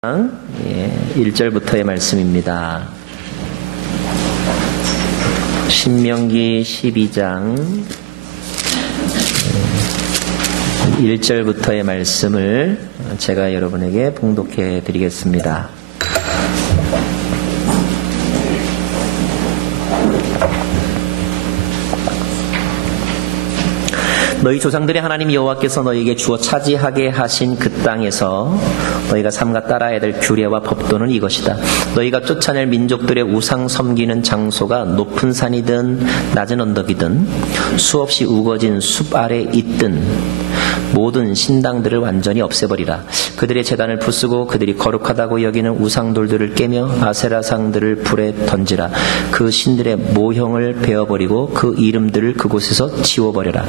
1절부터의 말씀입니다. 신명기 12장 1절부터의 말씀을 제가 여러분에게 봉독해 드리겠습니다. 너희 조상들의 하나님 여호와께서 너희에게 주어 차지하게 하신 그 땅에서 너희가 삼가 따라야 될 규례와 법도는 이것이다. 너희가 쫓아낼 민족들의 우상 섬기는 장소가 높은 산이든 낮은 언덕이든 수없이 우거진 숲 아래 있든 모든 신당들을 완전히 없애버리라. 그들의 제단을 부수고 그들이 거룩하다고 여기는 우상돌들을 깨며 아세라상들을 불에 던지라. 그 신들의 모형을 베어버리고 그 이름들을 그곳에서 지워버려라.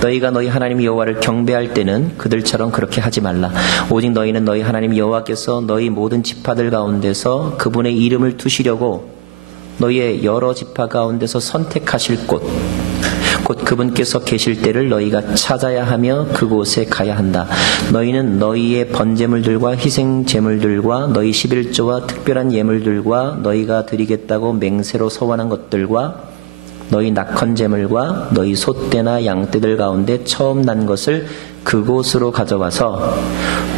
너희가 너희 하나님 여호와를 경배할 때는 그들처럼 그렇게 하지 말라. 오직 너희는 너희 하나님 여호와께서 너희 모든 지파들 가운데서 그분의 이름을 두시려고 너희의 여러 지파 가운데서 선택하실 곳, 곧 그분께서 계실 때를 너희가 찾아야 하며 그곳에 가야 한다. 너희는 너희의 번제물들과 희생제물들과 너희 11조와 특별한 예물들과 너희가 드리겠다고 맹세로 서원한 것들과 너희 낙헌제물과 너희 소떼나 양떼들 가운데 처음 난 것을 그곳으로 가져와서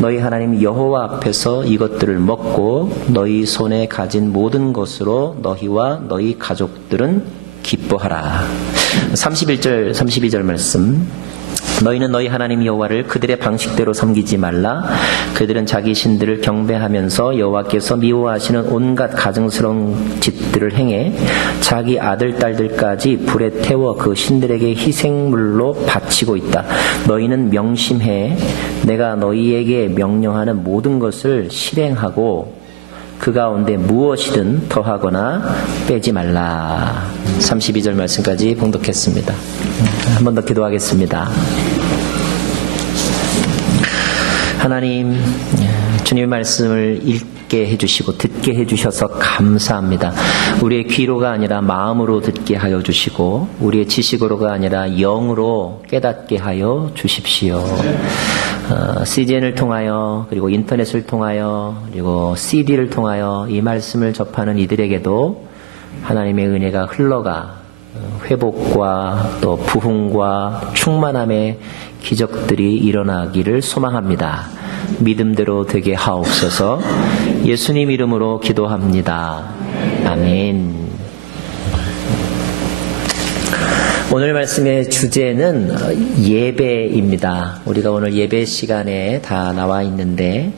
너희 하나님 여호와 앞에서 이것들을 먹고 너희 손에 가진 모든 것으로 너희와 너희 가족들은 기뻐하라. 31절 32절 말씀. 너희는 너희 하나님 여호와를 그들의 방식대로 섬기지 말라. 그들은 자기 신들을 경배하면서 여호와께서 미워하시는 온갖 가증스러운 짓들을 행해 자기 아들 딸들까지 불에 태워 그 신들에게 희생물로 바치고 있다. 너희는 명심해 내가 너희에게 명령하는 모든 것을 실행하고 그 가운데 무엇이든 더하거나 빼지 말라. 32절 말씀까지 봉독했습니다. 한 번 더 기도하겠습니다. 하나님, 주님의 말씀을 읽게 해주시고 듣게 해주셔서 감사합니다. 우리의 귀로가 아니라 마음으로 듣게 하여 주시고 우리의 지식으로가 아니라 영으로 깨닫게 하여 주십시오. CGN을 통하여 그리고 인터넷을 통하여 그리고 CD를 통하여 이 말씀을 접하는 이들에게도 하나님의 은혜가 흘러가 회복과 또 부흥과 충만함의 기적들이 일어나기를 소망합니다. 믿음대로 되게 하옵소서. 예수님 이름으로 기도합니다. 아멘. 오늘 말씀의 주제는 예배입니다. 우리가 오늘 예배 시간에 다 나와 있는데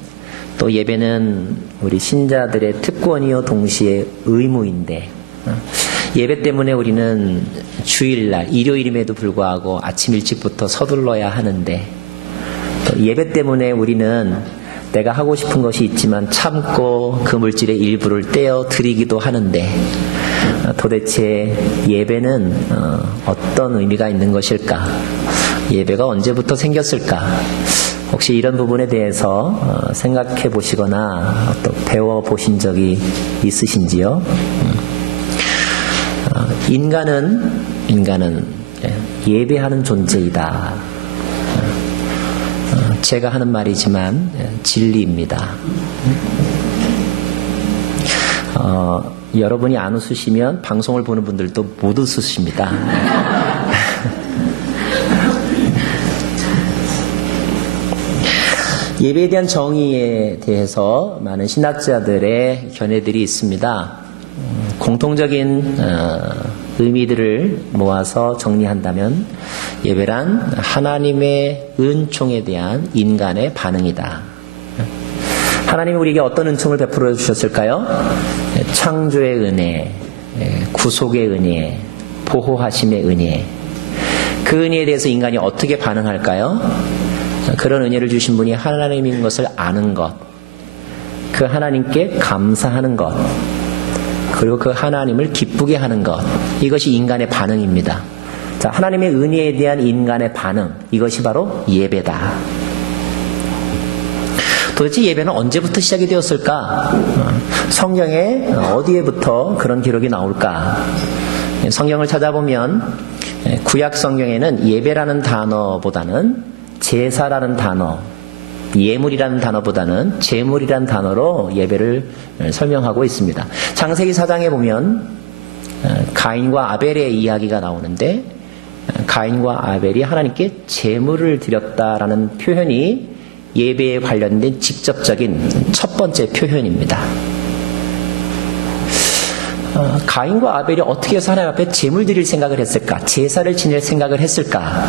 또 예배는 우리 신자들의 특권이요 동시에 의무인데 예배 때문에 우리는 주일날, 일요일임에도 불구하고 아침 일찍부터 서둘러야 하는데 또 예배 때문에 우리는 내가 하고 싶은 것이 있지만 참고 그 물질의 일부를 떼어 드리기도 하는데 도대체 예배는 어떤 의미가 있는 것일까? 예배가 언제부터 생겼을까? 혹시 이런 부분에 대해서 생각해 보시거나 또 배워 보신 적이 있으신지요? 인간은 예배하는 존재이다. 제가 하는 말이지만 진리입니다. 여러분이 안 웃으시면 방송을 보는 분들도 못 웃으십니다. 예배에 대한 정의에 대해서 많은 신학자들의 견해들이 있습니다. 공통적인 의미들을 모아서 정리한다면 예배란 하나님의 은총에 대한 인간의 반응이다. 하나님이 우리에게 어떤 은총을 베풀어 주셨을까요? 창조의 은혜, 구속의 은혜, 보호하심의 은혜. 그 은혜에 대해서 인간이 어떻게 반응할까요? 그런 은혜를 주신 분이 하나님인 것을 아는 것, 그 하나님께 감사하는 것, 그리고 그 하나님을 기쁘게 하는 것, 이것이 인간의 반응입니다. 자, 하나님의 은혜에 대한 인간의 반응, 이것이 바로 예배다. 도대체 예배는 언제부터 시작이 되었을까? 성경에 어디에부터 그런 기록이 나올까? 성경을 찾아보면 구약 성경에는 예배라는 단어보다는 제사라는 단어, 예물이라는 단어보다는 제물이라는 단어로 예배를 설명하고 있습니다. 창세기 4장에 보면 가인과 아벨의 이야기가 나오는데 가인과 아벨이 하나님께 제물을 드렸다라는 표현이 예배에 관련된 직접적인 첫 번째 표현입니다. 가인과 아벨이 어떻게 해서 하나님 앞에 제물 드릴 생각을 했을까? 제사를 지낼 생각을 했을까?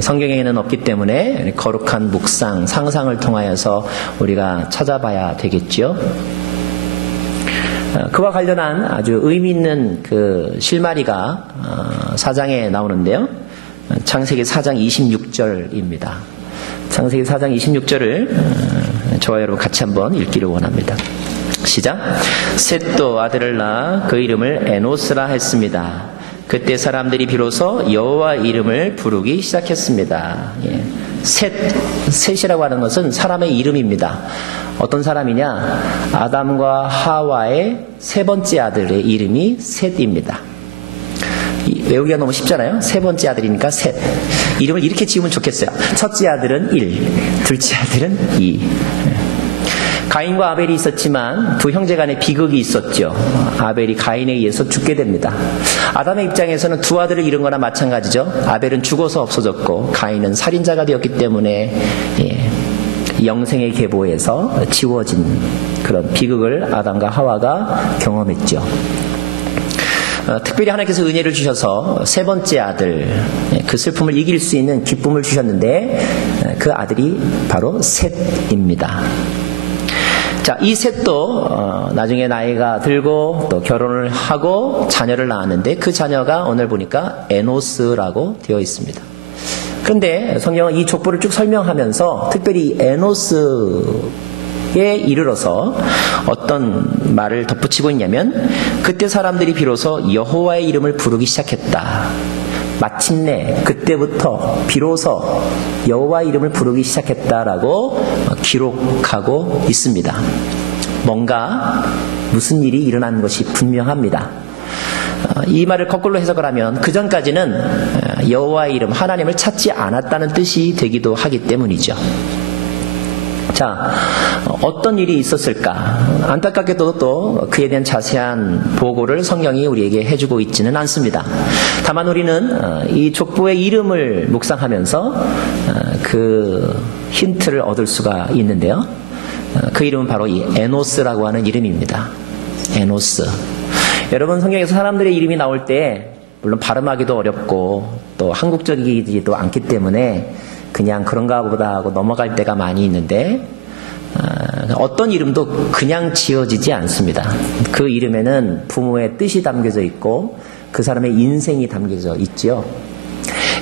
성경에는 없기 때문에 거룩한 묵상, 상상을 통하여서 우리가 찾아봐야 되겠죠. 그와 관련한 아주 의미 있는 그 실마리가 4장에 나오는데요. 창세기 4장 26절입니다. 창세기 4장 26절을 저와 여러분 같이 한번 읽기를 원합니다. 시작. 셋도 아들을 낳아 그 이름을 에노스라 했습니다. 그때 사람들이 비로소 여호와 이름을 부르기 시작했습니다. 셋이라고 하는 것은 사람의 이름입니다. 어떤 사람이냐? 아담과 하와의 세 번째 아들의 이름이 셋입니다. 외우기가 너무 쉽잖아요. 세 번째 아들이니까 셋. 이름을 이렇게 지으면 좋겠어요. 첫째 아들은 1, 둘째 아들은 2. 가인과 아벨이 있었지만 두 형제 간의 비극이 있었죠. 아벨이 가인에 의해서 죽게 됩니다. 아담의 입장에서는 두 아들을 잃은 거나 마찬가지죠. 아벨은 죽어서 없어졌고 가인은 살인자가 되었기 때문에 영생의 계보에서 지워진 그런 비극을 아담과 하와가 경험했죠. 특별히 하나님께서 은혜를 주셔서 세 번째 아들, 그 슬픔을 이길 수 있는 기쁨을 주셨는데 그 아들이 바로 셋입니다. 자, 이 셋도 나중에 나이가 들고 또 결혼을 하고 자녀를 낳았는데 그 자녀가 오늘 보니까 에노스라고 되어 있습니다. 그런데 성경은 이 족보를 쭉 설명하면서 특별히 에노스에 이르러서 어떤 말을 덧붙이고 있냐면 그때 사람들이 비로소 여호와의 이름을 부르기 시작했다. 마침내 그때부터 비로소 여호와 이름을 부르기 시작했다라고 기록하고 있습니다. 뭔가 무슨 일이 일어난 것이 분명합니다. 이 말을 거꾸로 해석을 하면 그전까지는 여호와의 이름, 하나님을 찾지 않았다는 뜻이 되기도 하기 때문이죠. 자, 어떤 일이 있었을까? 안타깝게도 또 그에 대한 자세한 보고를 성경이 우리에게 해주고 있지는 않습니다. 다만 우리는 이 족보의 이름을 묵상하면서 그 힌트를 얻을 수가 있는데요. 그 이름은 바로 이 에노스라고 하는 이름입니다. 에노스. 여러분, 성경에서 사람들의 이름이 나올 때 물론 발음하기도 어렵고 또 한국적이지도 않기 때문에 그냥 그런가 보다 하고 넘어갈 때가 많이 있는데 어떤 이름도 그냥 지어지지 않습니다. 그 이름에는 부모의 뜻이 담겨져 있고 그 사람의 인생이 담겨져 있지요.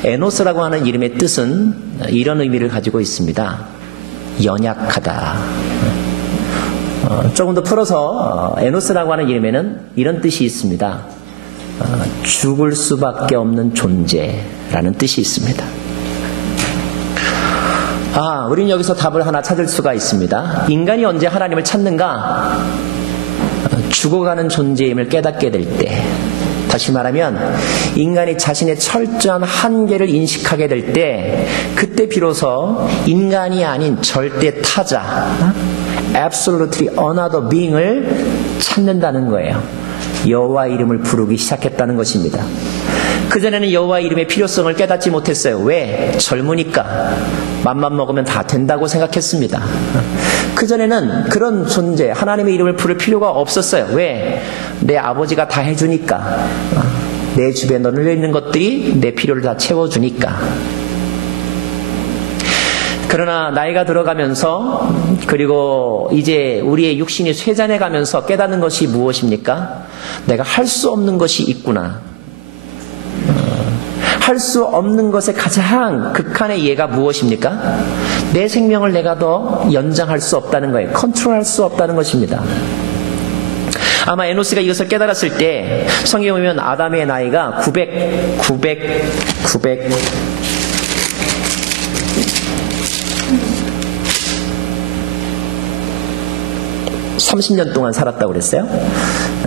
에노스라고 하는 이름의 뜻은 이런 의미를 가지고 있습니다. 연약하다. 조금 더 풀어서 에노스라고 하는 이름에는 이런 뜻이 있습니다. 죽을 수밖에 없는 존재라는 뜻이 있습니다. 우린 여기서 답을 하나 찾을 수가 있습니다. 인간이 언제 하나님을 찾는가? 죽어가는 존재임을 깨닫게 될 때. 다시 말하면 인간이 자신의 철저한 한계를 인식하게 될 때 그때 비로소 인간이 아닌 절대 타자, absolutely another being을 찾는다는 거예요. 여호와 이름을 부르기 시작했다는 것입니다. 그전에는 여호와 이름의 필요성을 깨닫지 못했어요. 왜? 젊으니까. 맘만 먹으면 다 된다고 생각했습니다. 그전에는 그런 존재, 하나님의 이름을 부를 필요가 없었어요. 왜? 내 아버지가 다 해주니까. 내 주변에 널려 있는 것들이 내 필요를 다 채워주니까. 그러나 나이가 들어가면서 그리고 이제 우리의 육신이 쇠잔해 가면서 깨닫는 것이 무엇입니까? 내가 할 수 없는 것이 있구나. 할 수 없는 것의 가장 극한의 예가 무엇입니까? 내 생명을 내가 더 연장할 수 없다는 거예요. 컨트롤할 수 없다는 것입니다. 아마 에노스가 이것을 깨달았을 때 성경에 보면 아담의 나이가 30년 동안 살았다고 그랬어요.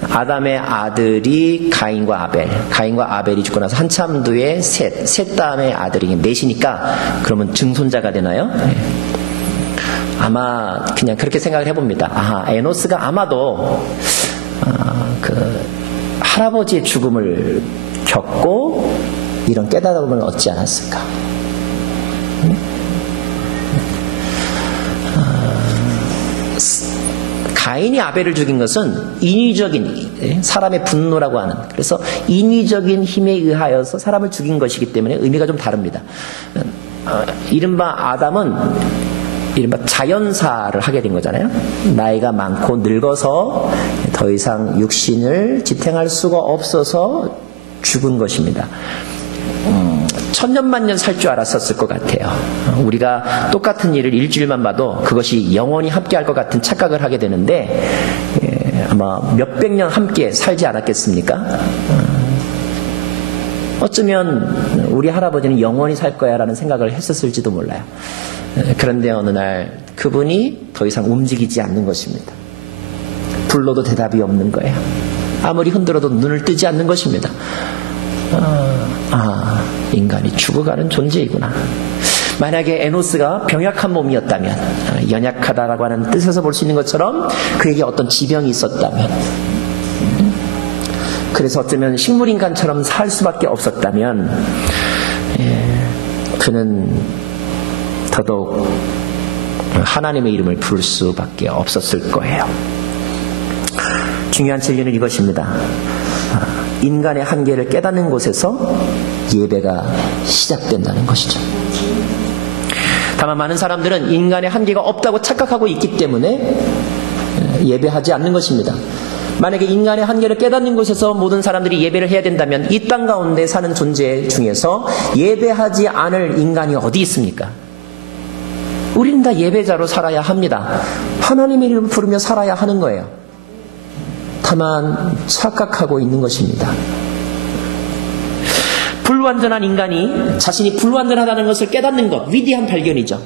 아담의 아들이 가인과 아벨, 가인과 아벨이 죽고 나서 한참 뒤에 셋 다음에 아들이 넷이니까 그러면 증손자가 되나요? 네. 아마 그냥 그렇게 생각을 해봅니다. 에노스가 아마도 그 할아버지의 죽음을 겪고 이런 깨달음을 얻지 않았을까. 가인이 아벨을 죽인 것은 인위적인 사람의 분노라고 하는, 그래서 인위적인 힘에 의하여서 사람을 죽인 것이기 때문에 의미가 좀 다릅니다. 이른바 아담은 이른바 자연사를 하게 된 거잖아요. 나이가 많고 늙어서 더 이상 육신을 지탱할 수가 없어서 죽은 것입니다. 천년만년 살 줄 알았었을 것 같아요. 우리가 똑같은 일을 일주일만 봐도 그것이 영원히 함께할 것 같은 착각을 하게 되는데 아마 몇백 년 함께 살지 않았겠습니까? 어쩌면 우리 할아버지는 영원히 살 거야 라는 생각을 했었을지도 몰라요. 그런데 어느 날 그분이 더 이상 움직이지 않는 것입니다. 불러도 대답이 없는 거예요. 아무리 흔들어도 눈을 뜨지 않는 것입니다. 인간이 죽어가는 존재이구나. 만약에 에노스가 병약한 몸이었다면, 연약하다라고 하는 뜻에서 볼 수 있는 것처럼 그에게 어떤 지병이 있었다면, 그래서 어쩌면 식물인간처럼 살 수밖에 없었다면 그는 더더욱 하나님의 이름을 부를 수밖에 없었을 거예요. 중요한 진리는 이것입니다. 인간의 한계를 깨닫는 곳에서 예배가 시작된다는 것이죠. 다만 많은 사람들은 인간의 한계가 없다고 착각하고 있기 때문에 예배하지 않는 것입니다. 만약에 인간의 한계를 깨닫는 곳에서 모든 사람들이 예배를 해야 된다면 이 땅 가운데 사는 존재 중에서 예배하지 않을 인간이 어디 있습니까? 우리는 다 예배자로 살아야 합니다. 하나님의 이름을 부르며 살아야 하는 거예요. 다만 착각하고 있는 것입니다. 불완전한 인간이 자신이 불완전하다는 것을 깨닫는 것, 위대한 발견이죠.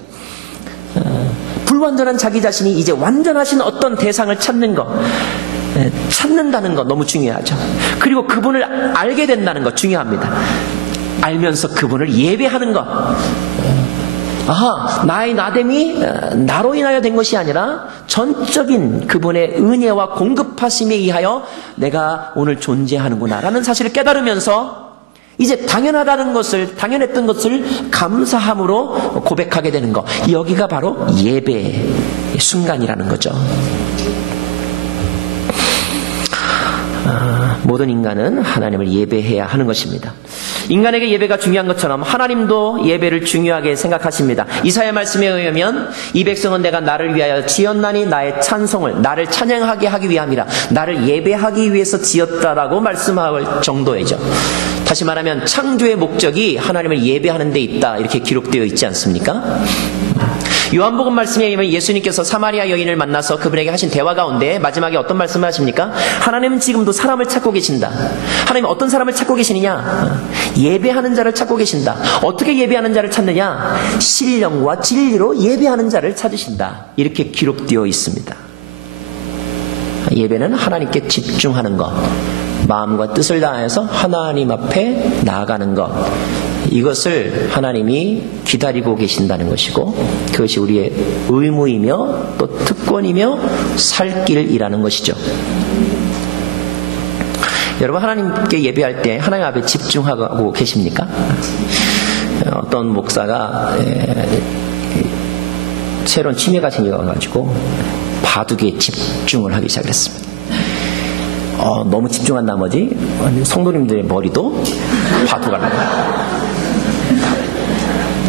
불완전한 자기 자신이 이제 완전하신 어떤 대상을 찾는 것, 찾는다는 것 너무 중요하죠. 그리고 그분을 알게 된다는 것 중요합니다. 알면서 그분을 예배하는 것. 나의 나됨이 나로 인하여 된 것이 아니라 전적인 그분의 은혜와 공급하심에 의하여 내가 오늘 존재하는구나 라는 사실을 깨달으면서 이제 당연했던 것을 감사함으로 고백하게 되는 것. 여기가 바로 예배의 순간이라는 거죠. 모든 인간은 하나님을 예배해야 하는 것입니다. 인간에게 예배가 중요한 것처럼 하나님도 예배를 중요하게 생각하십니다. 이사야 말씀에 의하면 이 백성은 내가 나를 위하여 지었나니 나의 찬송을 나를 찬양하게 하기 위함이라. 나를 예배하기 위해서 지었다라고 말씀할 정도이죠. 다시 말하면 창조의 목적이 하나님을 예배하는 데 있다 이렇게 기록되어 있지 않습니까? 요한복음 말씀에 의하면 예수님께서 사마리아 여인을 만나서 그분에게 하신 대화 가운데 마지막에 어떤 말씀을 하십니까? 하나님은 지금도 사람을 찾고 계신다. 하나님은 어떤 사람을 찾고 계시느냐? 예배하는 자를 찾고 계신다. 어떻게 예배하는 자를 찾느냐? 신령과 진리로 예배하는 자를 찾으신다. 이렇게 기록되어 있습니다. 예배는 하나님께 집중하는 것, 마음과 뜻을 다해서 하나님 앞에 나아가는 것, 이것을 하나님이 기다리고 계신다는 것이고 그것이 우리의 의무이며 또 특권이며 살 길이라는 것이죠. 여러분, 하나님께 예배할 때 하나님 앞에 집중하고 계십니까? 어떤 목사가 새로운 취미가 생겨가지고 바둑에 집중을 하기 시작했습니다. 너무 집중한 나머지 성도님들의 머리도 바둑알로.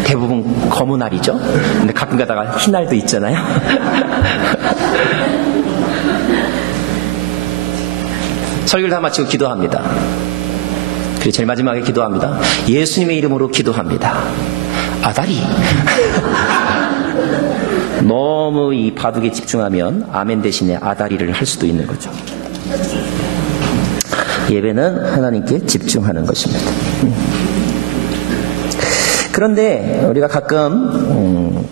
대부분 검은 알이죠. 근데 가끔 가다가 흰 알도 있잖아요. 설교를 다 마치고 기도합니다. 그리고 제일 마지막에 기도합니다. 예수님의 이름으로 기도합니다. 아다리. 너무 이 바둑에 집중하면 아멘 대신에 아다리를 할 수도 있는 거죠. 예배는 하나님께 집중하는 것입니다. 그런데 우리가 가끔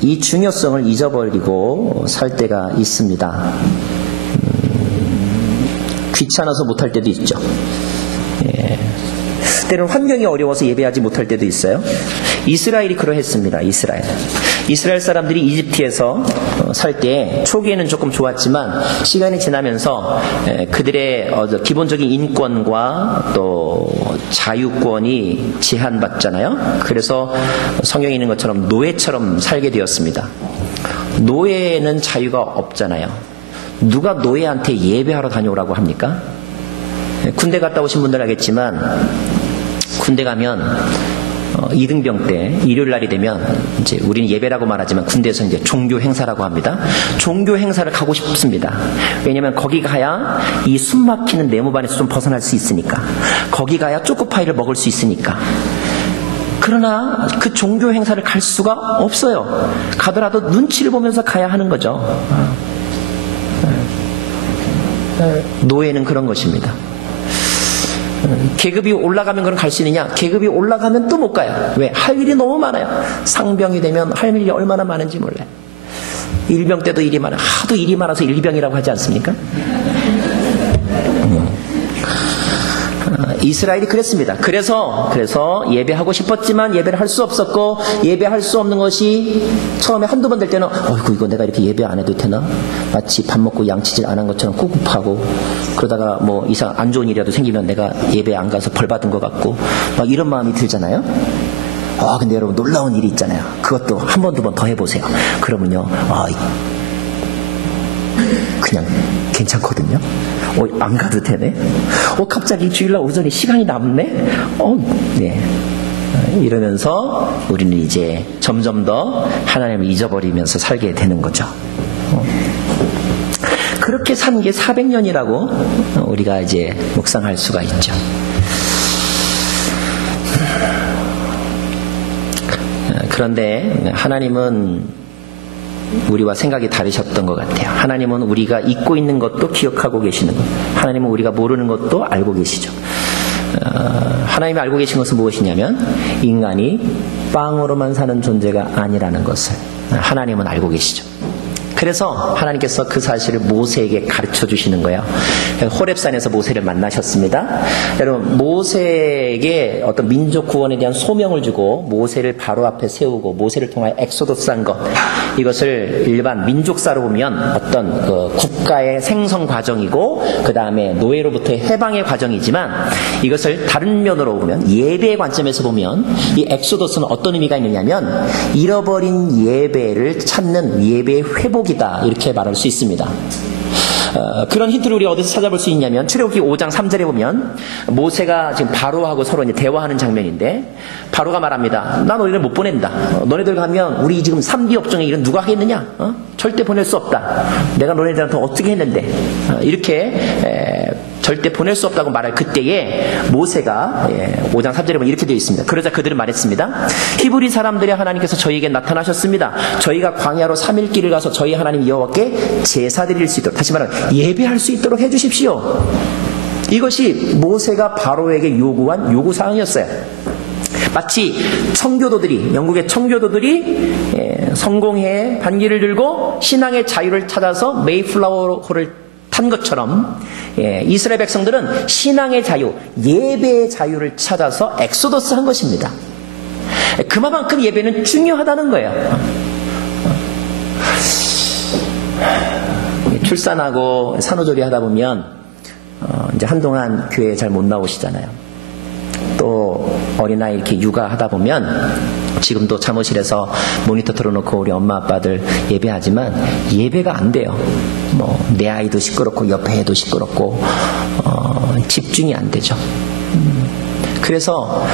이 중요성을 잊어버리고 살 때가 있습니다. 귀찮아서 못할 때도 있죠. 예. 때로는 환경이 어려워서 예배하지 못할 때도 있어요. 이스라엘이 그러했습니다. 이스라엘 사람들이 이집트에서 살 때 초기에는 조금 좋았지만 시간이 지나면서 그들의 기본적인 인권과 또 자유권이 제한받잖아요. 그래서 성경에 있는 것처럼 노예처럼 살게 되었습니다. 노예는 자유가 없잖아요. 누가 노예한테 예배하러 다녀오라고 합니까? 군대 갔다 오신 분들 알겠지만 군대 가면 이등병 때 일요일 날이 되면 이제 우리는 예배라고 말하지만 군대에서 이제 종교 행사라고 합니다. 종교 행사를 가고 싶습니다. 왜냐하면 거기 가야 이 숨막히는 내무반에서 좀 벗어날 수 있으니까, 거기 가야 초코파이를 먹을 수 있으니까. 그러나 그 종교 행사를 갈 수가 없어요. 가더라도 눈치를 보면서 가야 하는 거죠. 노예는 그런 것입니다. 계급이 올라가면 그럼 갈 수 있느냐? 계급이 올라가면 또 못 가요. 왜? 할 일이 너무 많아요. 상병이 되면 할 일이 얼마나 많은지 몰라요. 일병 때도 일이 많아요. 하도 일이 많아서 일병이라고 하지 않습니까? 이스라엘이 그랬습니다. 그래서 예배하고 싶었지만 예배를 할 수 없었고, 예배할 수 없는 것이 처음에 한두 번 될 때는 어이구 이거 내가 이렇게 예배 안 해도 되나? 마치 밥 먹고 양치질 안 한 것처럼 꿉꿉하고, 그러다가 뭐 이상 안 좋은 일이라도 생기면 내가 예배 안 가서 벌 받은 것 같고 막 이런 마음이 들잖아요. 근데 여러분 놀라운 일이 있잖아요. 그것도 한 번, 두 번 더 해보세요. 그러면요, 그냥 괜찮거든요. 안 가도 되네. 갑자기 주일날 오전에 시간이 남네. 네. 이러면서 우리는 이제 점점 더 하나님을 잊어버리면서 살게 되는 거죠. 그렇게 산 게 400년이라고 우리가 이제 묵상할 수가 있죠. 그런데 하나님은 우리와 생각이 다르셨던 것 같아요. 하나님은 우리가 잊고 있는 것도 기억하고 계시는 것, 하나님은 우리가 모르는 것도 알고 계시죠. 하나님이 알고 계신 것은 무엇이냐면 인간이 빵으로만 사는 존재가 아니라는 것을 하나님은 알고 계시죠. 그래서 하나님께서 그 사실을 모세에게 가르쳐 주시는 거예요. 호렙산에서 모세를 만나셨습니다. 여러분, 모세에게 어떤 민족 구원에 대한 소명을 주고 모세를 바로 앞에 세우고 모세를 통하여 엑소더스 한 것, 이것을 일반 민족사로 보면 어떤 그 국가의 생성 과정이고 그 다음에 노예로부터의 해방의 과정이지만, 이것을 다른 면으로 보면 예배의 관점에서 보면 이 엑소더스는 어떤 의미가 있느냐면 잃어버린 예배를 찾는 예배의 회복이다, 이렇게 말할 수 있습니다. 그런 힌트를 우리가 어디서 찾아볼 수 있냐면 출애굽기 5장 3절에 보면 모세가 지금 바로하고 서로 이제 대화하는 장면인데, 바로가 말합니다. 나 너희를 못 보낸다. 너네들 가면 우리 지금 3기 업종의 일은 누가 하겠느냐? 절대 보낼 수 없다. 내가 너네들한테 어떻게 했는데 이렇게 절대 보낼 수 없다고 말할 그때에 모세가 5장 3절에 보면 이렇게 되어 있습니다. 그러자 그들은 말했습니다. 히브리 사람들의 하나님께서 저희에게 나타나셨습니다. 저희가 광야로 3일 길을 가서 저희 하나님 여호와께 제사 드릴 수 있도록, 다시 말하면 예배할 수 있도록 해주십시오. 이것이 모세가 바로에게 요구한 요구사항이었어요. 마치 영국의 청교도들이 성공회에 반기를 들고 신앙의 자유를 찾아서 메이플라워호를 탄 것처럼 이스라엘 백성들은 신앙의 자유, 예배의 자유를 찾아서 엑소더스 한 것입니다. 그만큼 예배는 중요하다는 거예요. 출산하고 산후조리 하다 보면 이제 한동안 교회에 잘 못 나오시잖아요. 또 어린아이 이렇게 육아하다 보면 지금도 사무실에서 모니터 틀어놓고 우리 엄마 아빠들 예배하지만 예배가 안 돼요. 내 아이도 시끄럽고 옆에 애도 시끄럽고 집중이 안 되죠. 그래서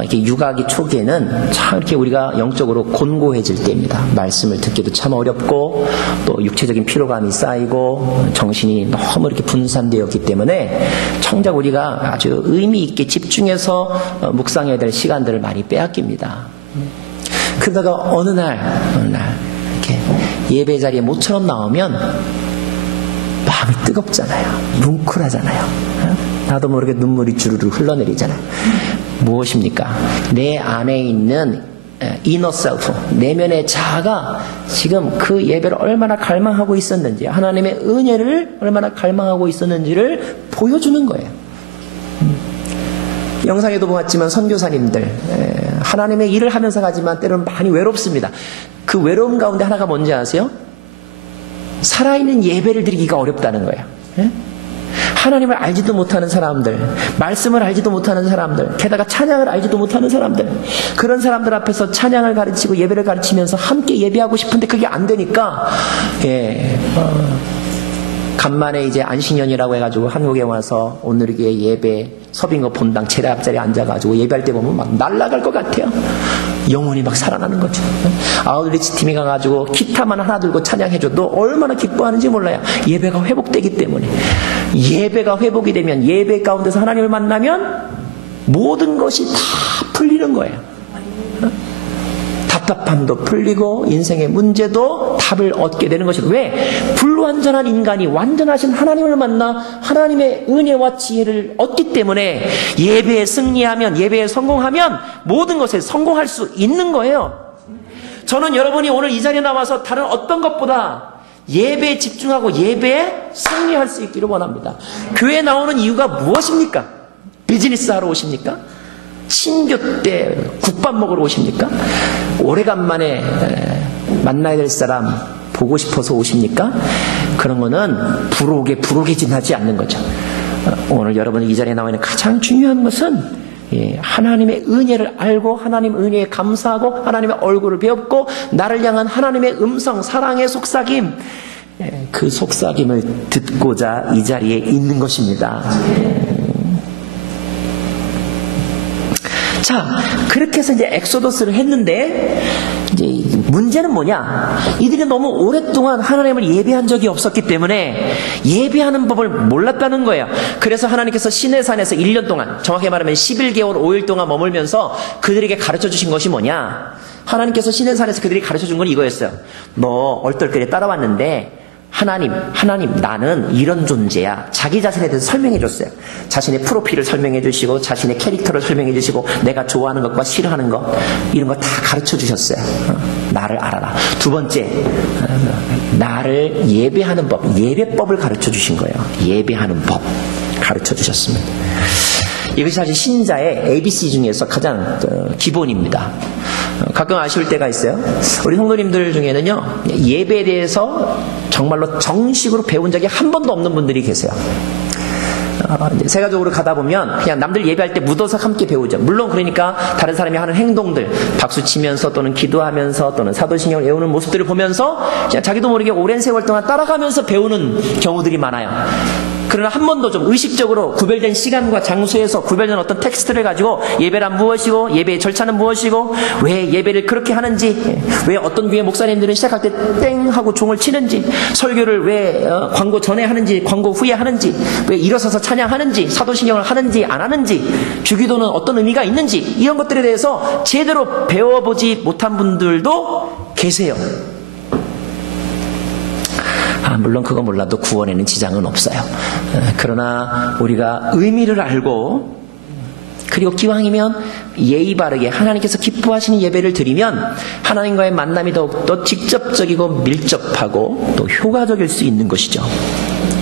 이렇게 육아하기 초기에는 참 이렇게 우리가 영적으로 곤고해질 때입니다. 말씀을 듣기도 참 어렵고 또 육체적인 피로감이 쌓이고 정신이 너무 이렇게 분산되었기 때문에 정작 우리가 아주 의미 있게 집중해서 묵상해야 될 시간들을 많이 빼앗깁니다. 그러다가 어느 날 이렇게 예배 자리에 모처럼 나오면 마음이 뜨겁잖아요. 뭉클하잖아요. 나도 모르게 눈물이 주르르 흘러내리잖아요. 무엇입니까? 내 안에 있는 inner self, 내면의 자아가 지금 그 예배를 얼마나 갈망하고 있었는지, 하나님의 은혜를 얼마나 갈망하고 있었는지를 보여주는 거예요. 영상에도 보았지만 선교사님들 하나님의 일을 하면서 가지만 때로는 많이 외롭습니다. 그 외로움 가운데 하나가 뭔지 아세요? 살아있는 예배를 드리기가 어렵다는 거예요. 하나님을 알지도 못하는 사람들, 말씀을 알지도 못하는 사람들, 게다가 찬양을 알지도 못하는 사람들, 그런 사람들 앞에서 찬양을 가르치고 예배를 가르치면서 함께 예배하고 싶은데 그게 안 되니까 간만에 이제 안식년이라고 해가지고 한국에 와서 오늘의 예배 서빙거 본당 제대 앞자리에 앉아가지고 예배할 때 보면 막 날아갈 것 같아요. 영혼이 막 살아나는 거죠. 아웃리치 팀이 가가지고 기타만 하나 들고 찬양해줘도 얼마나 기뻐하는지 몰라요. 예배가 회복되기 때문에. 예배가 회복이 되면, 예배 가운데서 하나님을 만나면 모든 것이 다 풀리는 거예요. 답답함도 풀리고 인생의 문제도 답을 얻게 되는 것이죠. 왜? 불완전한 인간이 완전하신 하나님을 만나 하나님의 은혜와 지혜를 얻기 때문에 예배에 승리하면, 예배에 성공하면 모든 것에 성공할 수 있는 거예요. 저는 여러분이 오늘 이 자리에 나와서 다른 어떤 것보다 예배에 집중하고 예배에 승리할 수 있기를 원합니다. 교회에 나오는 이유가 무엇입니까? 비즈니스 하러 오십니까? 신교 때 국밥 먹으러 오십니까? 오래간만에 만나야 될 사람 보고 싶어서 오십니까? 그런 거는 부록에 않는 거죠. 오늘 여러분이 이 자리에 나와 있는 가장 중요한 것은 하나님의 은혜를 알고 하나님 은혜에 감사하고 하나님의 얼굴을 배웠고 나를 향한 하나님의 음성, 사랑의 속삭임, 그 속삭임을 듣고자 이 자리에 있는 것입니다. 자, 그렇게 해서 이제 엑소더스를 했는데, 이제 문제는 뭐냐? 이들이 너무 오랫동안 하나님을 예배한 적이 없었기 때문에 예배하는 법을 몰랐다는 거예요. 그래서 하나님께서 시내산에서 1년 동안, 정확히 말하면 11개월 5일 동안 머물면서 그들에게 가르쳐 주신 것이 뭐냐? 하나님께서 시내산에서 그들이 가르쳐 준 건 이거였어요. 너 얼떨결에 따라왔는데, 하나님, 나는 이런 존재야. 자기 자신에 대해서 설명해 줬어요. 자신의 프로필을 설명해 주시고, 자신의 캐릭터를 설명해 주시고, 내가 좋아하는 것과 싫어하는 것, 이런 거 다 가르쳐 주셨어요. 나를 알아라. 두 번째, 나를 예배하는 법, 예배법을 가르쳐 주신 거예요. 예배하는 법 가르쳐 주셨습니다. 이것이 사실 신자의 ABC 중에서 가장 기본입니다. 가끔 아쉬울 때가 있어요. 우리 성도님들 중에는요, 예배에 대해서 정말로 정식으로 배운 적이 한 번도 없는 분들이 계세요. 세가족으로 가다 보면 그냥 남들 예배할 때 묻어서 함께 배우죠. 물론 그러니까 다른 사람이 하는 행동들, 박수 치면서 또는 기도하면서 또는 사도신경을 외우는 모습들을 보면서 그냥 자기도 모르게 오랜 세월 동안 따라가면서 배우는 경우들이 많아요. 그러나 한 번도 좀 의식적으로 구별된 시간과 장소에서 구별된 어떤 텍스트를 가지고 예배란 무엇이고 예배의 절차는 무엇이고 왜 예배를 그렇게 하는지, 왜 어떤 교회 목사님들은 시작할 때 땡 하고 종을 치는지, 설교를 왜 광고 전에 하는지 광고 후에 하는지, 왜 일어서서 찬양하는지, 사도신경을 하는지 안 하는지, 주기도는 어떤 의미가 있는지, 이런 것들에 대해서 제대로 배워보지 못한 분들도 계세요. 물론 그거 몰라도 구원에는 지장은 없어요. 그러나 우리가 의미를 알고, 그리고 기왕이면 예의 바르게 하나님께서 기뻐하시는 예배를 드리면 하나님과의 만남이 더욱더 직접적이고 밀접하고 또 효과적일 수 있는 것이죠.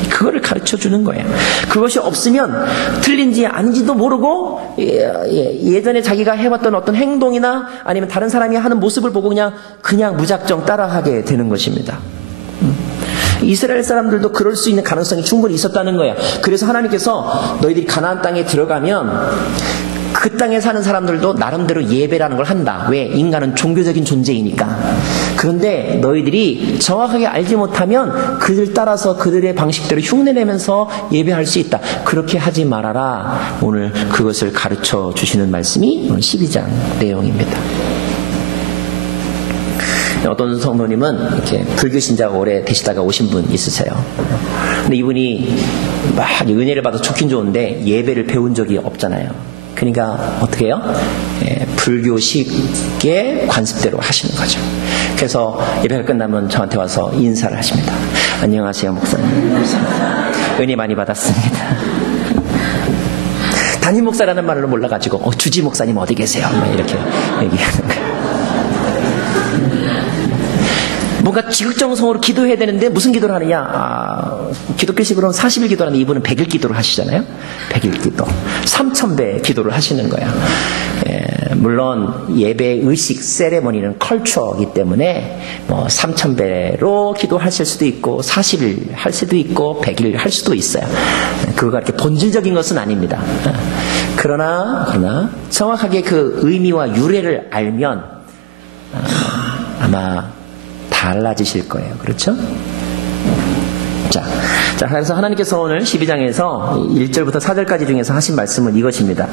그거를 가르쳐 주는 거예요. 그것이 없으면 틀린지 아닌지도 모르고 예전에 자기가 해왔던 어떤 행동이나 아니면 다른 사람이 하는 모습을 보고 그냥 무작정 따라하게 되는 것입니다. 이스라엘 사람들도 그럴 수 있는 가능성이 충분히 있었다는 거예요. 그래서 하나님께서 너희들이 가나안 땅에 들어가면 그 땅에 사는 사람들도 나름대로 예배라는 걸 한다. 왜? 인간은 종교적인 존재이니까. 그런데 너희들이 정확하게 알지 못하면 그들 따라서 그들의 방식대로 흉내내면서 예배할 수 있다. 그렇게 하지 말아라. 오늘 그것을 가르쳐 주시는 말씀이 오늘 12장 내용입니다. 어떤 성도님은 이렇게 불교 신자가 오래 되시다가 오신 분 있으세요. 근데 이분이 막 은혜를 받아 좋긴 좋은데 예배를 배운 적이 없잖아요. 그러니까 어떻게 해요? 불교식의 관습대로 하시는 거죠. 그래서 예배가 끝나면 저한테 와서 인사를 하십니다. 안녕하세요, 목사님. 은혜 많이 받았습니다. 담임 목사라는 말을 몰라가지고 주지 목사님 어디 계세요? 이렇게 얘기하는 거예요. 뭔가 지극정성으로 기도해야 되는데 무슨 기도를 하느냐? 기독교식으로는 40일 기도하는데 이분은 100일 기도를 하시잖아요. 100일 기도. 3000배 기도를 하시는 거야. 물론 예배 의식 세레머니는 컬처이기 때문에 뭐 3000배로 기도하실 수도 있고 40일 할 수도 있고 100일 할 수도 있어요. 그거가 이렇게 본질적인 것은 아닙니다. 그러나 정확하게 그 의미와 유래를 알면 아마 달라지실 거예요. 그렇죠? 자, 그래서 하나님께서 오늘 12장에서 1절부터 4절까지 중에서 하신 말씀은 이것입니다.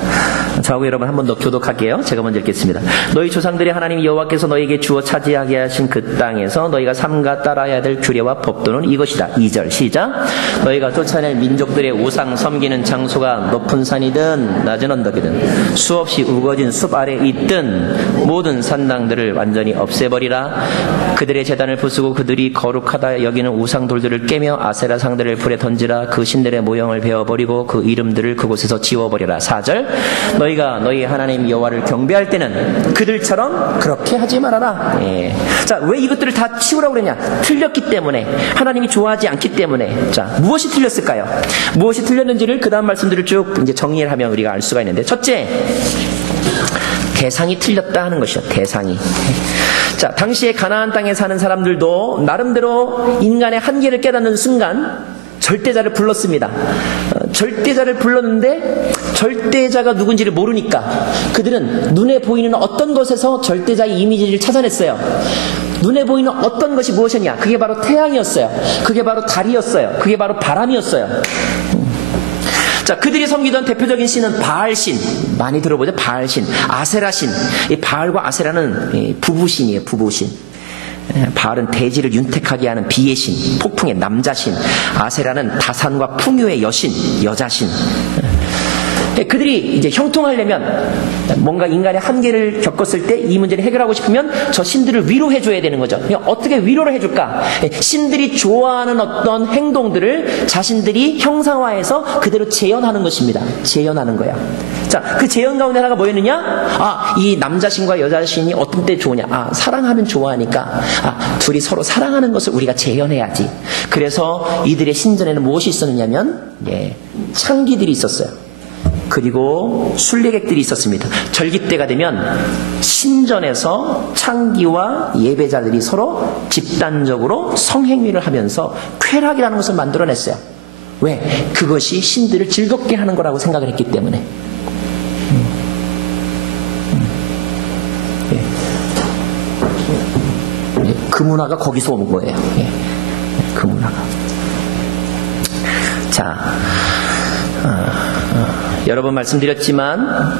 저하고 여러분 한 번 더 교독할게요. 제가 먼저 읽겠습니다. 너희 조상들의 하나님 여호와께서 너희에게 주어 차지하게 하신 그 땅에서 너희가 삼가 따라야 될 규례와 법도는 이것이다. 2절 시작. 너희가 쫓아낼 민족들의 우상 섬기는 장소가 높은 산이든 낮은 언덕이든 수없이 우거진 숲 아래 있든 모든 산당들을 완전히 없애버리라. 그들의 제단을 부수고 그들이 거룩하다 여기는 우상 돌들을 깨며 아세라 상들을 불에 던지라. 그 신들의 모형을 베어버리고 그 이름들을 그곳에서 지워버리라. 4절 너희가 너희 하나님 여호와를 경배할 때는 그들처럼 그렇게 하지 말아라. 자, 왜 이것들을 다 치우라고 그러냐? 틀렸기 때문에, 하나님이 좋아하지 않기 때문에. 자, 무엇이 틀렸을까요? 무엇이 틀렸는지를 그 다음 말씀들을 쭉 이제 정리를 하면 우리가 알 수가 있는데, 첫째, 대상이 틀렸다 하는 것이요. 대상이. 자, 당시에 가나안 땅에 사는 사람들도 나름대로 인간의 한계를 깨닫는 순간 절대자를 불렀습니다. 절대자를 불렀는데 절대자가 누군지를 모르니까 그들은 눈에 보이는 어떤 것에서 절대자의 이미지를 찾아냈어요. 눈에 보이는 어떤 것이 무엇이냐? 그게 바로 태양이었어요. 그게 바로 달이었어요. 그게 바로 바람이었어요. 자, 그들이 섬기던 대표적인 신은 바알신. 많이 들어보죠? 바알신, 아세라신. 이 바알과 아세라는 부부신이에요. 부부신. 바알은 대지를 윤택하게 하는 비의 신, 폭풍의 남자신. 아세라는 다산과 풍요의 여신, 여자신. 그들이 이제 형통하려면, 뭔가 인간의 한계를 겪었을 때 이 문제를 해결하고 싶으면 저 신들을 위로해줘야 되는 거죠. 어떻게 위로를 해줄까? 신들이 좋아하는 어떤 행동들을 자신들이 형상화해서 그대로 재현하는 것입니다. 재현하는 거야. 자, 그 재현 가운데 하나가 뭐였느냐? 이 남자신과 여자신이 어떤 때 좋으냐? 사랑하면 좋아하니까, 둘이 서로 사랑하는 것을 우리가 재현해야지. 그래서 이들의 신전에는 무엇이 있었느냐면, 창기들이 있었어요. 그리고 순례객들이 있었습니다. 절기 때가 되면 신전에서 창기와 예배자들이 서로 집단적으로 성행위를 하면서 쾌락이라는 것을 만들어냈어요. 왜? 그것이 신들을 즐겁게 하는 거라고 생각을 했기 때문에. 그 문화가 거기서 온 거예요. 그 문화가. 자, 여러 번 말씀드렸지만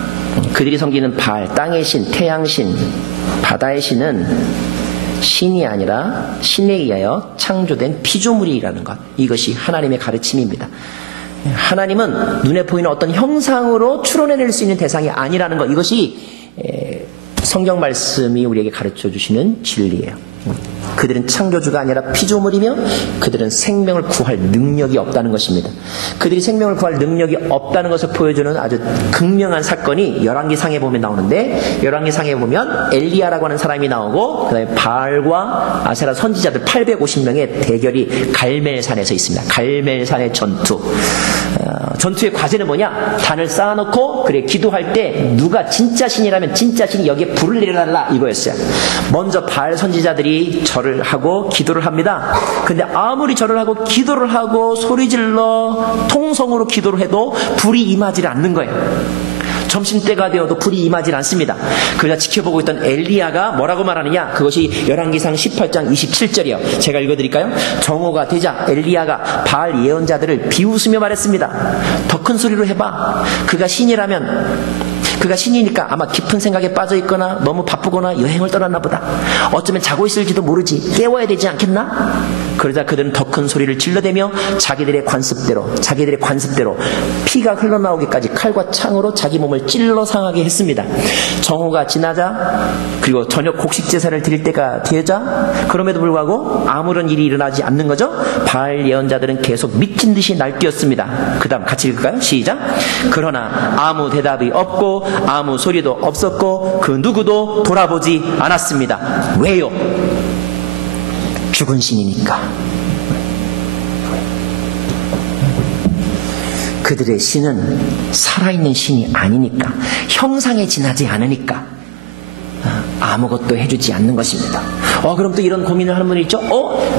그들이 섬기는 바알, 땅의 신, 태양신, 바다의 신은 신이 아니라 신에 의하여 창조된 피조물이라는 것. 이것이 하나님의 가르침입니다. 하나님은 눈에 보이는 어떤 형상으로 추론해낼 수 있는 대상이 아니라는 것. 이것이 성경 말씀이 우리에게 가르쳐 주시는 진리예요. 그들은 창조주가 아니라 피조물이며 그들은 생명을 구할 능력이 없다는 것입니다. 그들이 생명을 구할 능력이 없다는 것을 보여주는 아주 극명한 사건이 열왕기상에 보면 나오는데, 열왕기상에 보면 엘리야라고 하는 사람이 나오고 그 다음에 바알과 아세라 선지자들 850명의 대결이 갈멜산에서 있습니다. 갈멜산의 전투. 전투의 과제는 뭐냐? 단을 쌓아놓고 그래 기도할 때 누가 진짜 신이라면 진짜 신이 여기에 불을 내려달라, 이거였어요. 먼저 바알 선지자들이 절을 하고 기도를 합니다. 근데 아무리 절을 하고 기도를 하고 소리질러 통성으로 기도를 해도 불이 임하지 않는 거예요. 점심때가 되어도 불이 임하지 않습니다. 그러자 지켜보고 있던 엘리야가 뭐라고 말하느냐? 그것이 열왕기상 18장 27절이요. 제가 읽어드릴까요? 정오가 되자 엘리야가 바알 예언자들을 비웃으며 말했습니다. 더 큰 소리로 해봐. 그가 신이니까 아마 깊은 생각에 빠져있거나 너무 바쁘거나 여행을 떠났나 보다. 어쩌면 자고 있을지도 모르지. 깨워야 되지 않겠나? 그러자 그들은 더 큰 소리를 질러대며 자기들의 관습대로 피가 흘러나오기까지 칼과 창으로 자기 몸을 찔러 상하게 했습니다. 정오가 지나자, 그리고 저녁 곡식 제사를 드릴 때가 되자, 그럼에도 불구하고 아무런 일이 일어나지 않는 거죠. 바알 예언자들은 계속 미친 듯이 날뛰었습니다. 그 다음 같이 읽을까요? 시작. 그러나 아무 대답이 없고 아무 소리도 없었고 그 누구도 돌아보지 않았습니다. 왜요? 죽은 신이니까. 그들의 신은 살아있는 신이 아니니까, 형상에 지나지 않으니까 아무것도 해주지 않는 것입니다. 그럼 또 이런 고민을 하는 분이 있죠.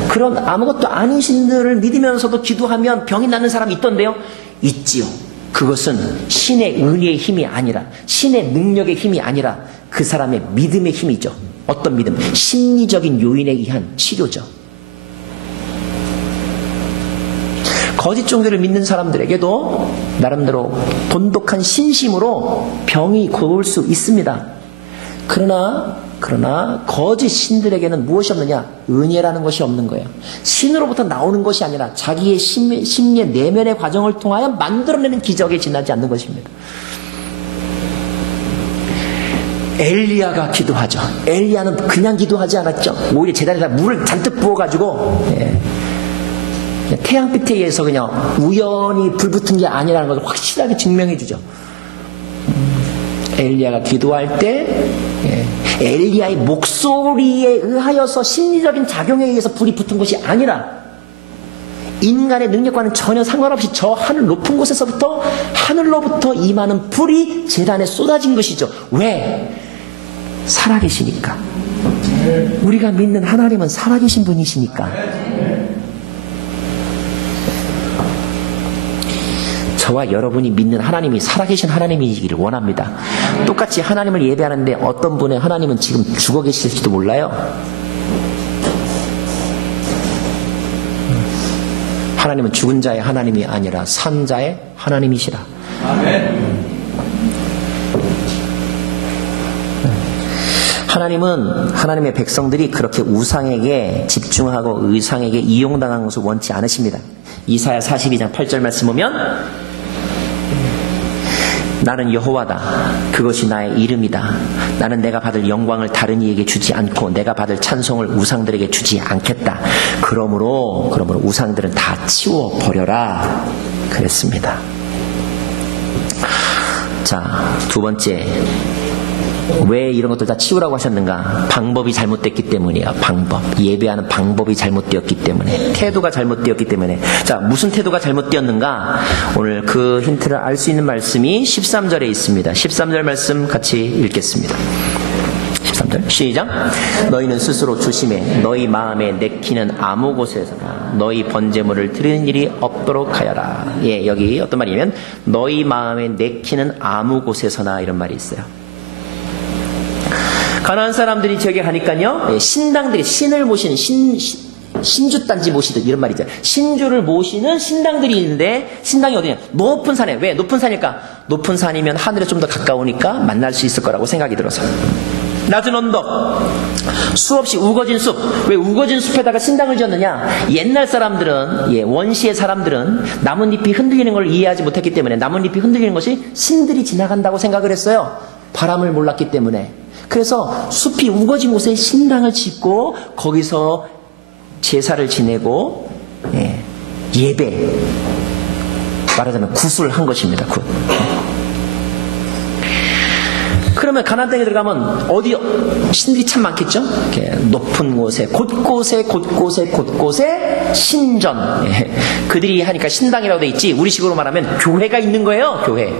그런 아무것도 아닌 신들을 믿으면서도 기도하면 병이 낫는 사람이 있던데요. 있지요. 그것은 신의 은혜의 힘이 아니라, 신의 능력의 힘이 아니라 그 사람의 믿음의 힘이죠. 어떤 믿음? 심리적인 요인에 의한 치료죠. 거짓 종교를 믿는 사람들에게도 나름대로 돈독한 신심으로 병이 고올 수 있습니다. 그러나 거짓 신들에게는 무엇이 없느냐? 은혜라는 것이 없는 거예요. 신으로부터 나오는 것이 아니라 자기의 심리의 내면의 과정을 통하여 만들어내는 기적에 지나지 않는 것입니다. 엘리야가 기도하죠. 엘리야는 그냥 기도하지 않았죠. 오히려 제단에다 물을 잔뜩 부어가지고 태양빛에 의해서 그냥 우연히 불붙은 게 아니라는 것을 확실하게 증명해 주죠. 엘리야가 기도할 때 엘리야의 목소리에 의하여서 심리적인 작용에 의해서 불이 붙은 것이 아니라 인간의 능력과는 전혀 상관없이 저 하늘 높은 곳에서부터 하늘로부터 임하는 불이 제단에 쏟아진 것이죠. 왜? 살아계시니까. 우리가 믿는 하나님은 살아계신 분이시니까. 저와 여러분이 믿는 하나님이 살아계신 하나님이시기를 원합니다. 똑같이 하나님을 예배하는데 어떤 분의 하나님은 지금 죽어 계실지도 몰라요. 하나님은 죽은 자의 하나님이 아니라 산 자의 하나님이시라. 하나님은 하나님의 백성들이 그렇게 우상에게 집중하고 의상에게 이용당하는 것을 원치 않으십니다. 이사야 42장 8절 말씀 보면 나는 여호와다. 그것이 나의 이름이다. 나는 내가 받을 영광을 다른 이에게 주지 않고 내가 받을 찬송을 우상들에게 주지 않겠다. 그러므로 우상들은 다 치워버려라. 그랬습니다. 자, 두 번째. 왜 이런 것들 다 치우라고 하셨는가? 방법이 잘못됐기 때문이에요. 방법. 예배하는 방법이 잘못되었기 때문에. 태도가 잘못되었기 때문에. 자, 무슨 태도가 잘못되었는가? 오늘 그 힌트를 알 수 있는 말씀이 13절에 있습니다. 13절 말씀 같이 읽겠습니다. 13절 시작. 너희는 스스로 조심해. 너희 마음에 내키는 아무 곳에서나 너희 번제물을 드리는 일이 없도록 하여라. 여기 어떤 말이냐면 너희 마음에 내키는 아무 곳에서나 이런 말이 있어요. 가나안 사람들이 저기 가니까요, 신당들이 신을 모시는 신주단지 모시듯 이런 말이죠. 신주를 모시는 신당들이 있는데 신당이 어디냐? 높은 산에. 왜 높은 산일까? 높은 산이면 하늘에 좀 더 가까우니까 만날 수 있을 거라고 생각이 들어서. 낮은 언덕, 수없이 우거진 숲. 왜 우거진 숲에다가 신당을 지었느냐? 옛날 사람들은, 원시의 사람들은 나뭇잎이 흔들리는 걸 이해하지 못했기 때문에 나뭇잎이 흔들리는 것이 신들이 지나간다고 생각을 했어요. 바람을 몰랐기 때문에. 그래서 숲이 우거진 곳에 신당을 짓고 거기서 제사를 지내고 예배, 말하자면 굿을 한 것입니다. 굿. 그러면 가나안 땅에 들어가면 어디 신들이 참 많겠죠? 이렇게 높은 곳에 곳곳에 신전. 그들이 하니까 신당이라고 돼 있지. 우리식으로 말하면 교회가 있는 거예요. 교회.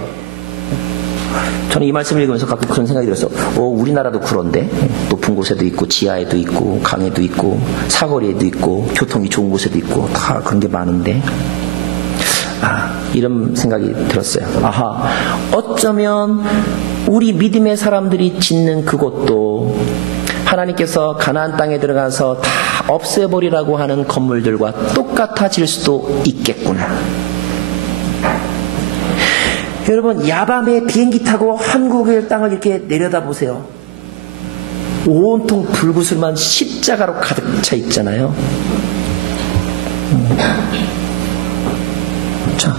저는 이 말씀을 읽으면서 가끔 그런 생각이 들었어요. 우리나라도 그런데 높은 곳에도 있고 지하에도 있고 강에도 있고 사거리에도 있고 교통이 좋은 곳에도 있고 다 그런 게 많은데 이런 생각이 들었어요. 어쩌면 우리 믿음의 사람들이 짓는 그곳도 하나님께서 가나안 땅에 들어가서 다 없애버리라고 하는 건물들과 똑같아질 수도 있겠구나. 여러분, 야밤에 비행기 타고 한국의 땅을 이렇게 내려다보세요. 온통 불구슬만 십자가로 가득 차 있잖아요. 자,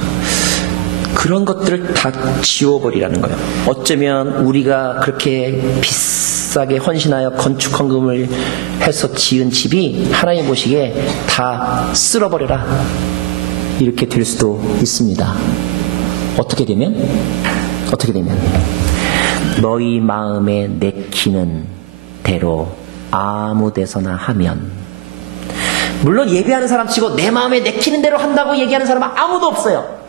그런 것들을 다 지워버리라는 거예요. 어쩌면 우리가 그렇게 비싸게 헌신하여 건축 헌금을 해서 지은 집이 하나님 보시기에 다 쓸어버려라. 이렇게 될 수도 있습니다. 어떻게 되면 너희 마음에 내키는 대로 아무 데서나 하면 물론 예배하는 사람 치고 내 마음에 내키는 대로 한다고 얘기하는 사람은 아무도 없어요.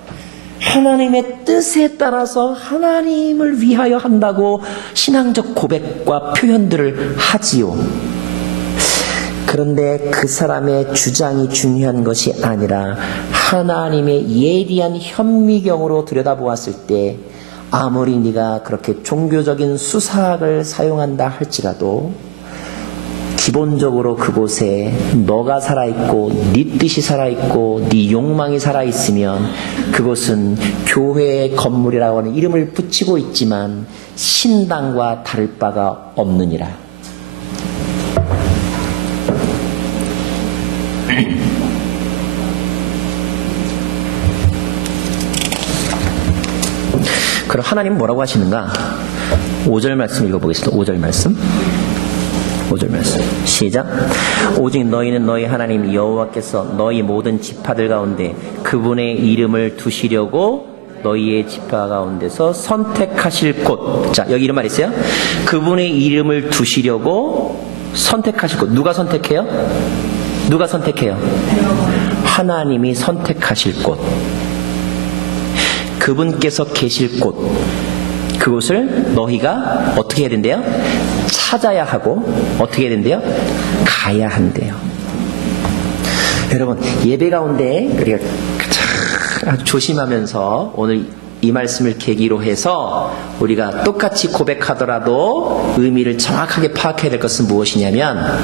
하나님의 뜻에 따라서 하나님을 위하여 한다고 신앙적 고백과 표현들을 하지요. 그런데 그 사람의 주장이 중요한 것이 아니라 하나님의 예리한 현미경으로 들여다보았을 때 아무리 네가 그렇게 종교적인 수사학을 사용한다 할지라도 기본적으로 그곳에 너가 살아있고 네 뜻이 살아있고 네 욕망이 살아있으면 그곳은 교회의 건물이라고 하는 이름을 붙이고 있지만 신당과 다를 바가 없느니라. 그럼 하나님은 뭐라고 하시는가? 5절 말씀 읽어보겠습니다. 5절 말씀. 시작. 오직 너희는 너희 하나님 여호와께서 너희 모든 지파들 가운데 그분의 이름을 두시려고 너희의 지파 가운데서 선택하실 곳. 자, 여기 이런 말 있어요. 그분의 이름을 두시려고 선택하실 곳. 누가 선택해요? 누가 선택해요? 하나님이 선택하실 곳. 그분께서 계실 곳. 그곳을 너희가 어떻게 해야 된대요? 찾아야 하고 어떻게 해야 된대요? 가야 한대요. 여러분, 예배 가운데 우리가 아주 조심하면서 오늘 이 말씀을 계기로 해서 우리가 똑같이 고백하더라도 의미를 정확하게 파악해야 될 것은 무엇이냐면,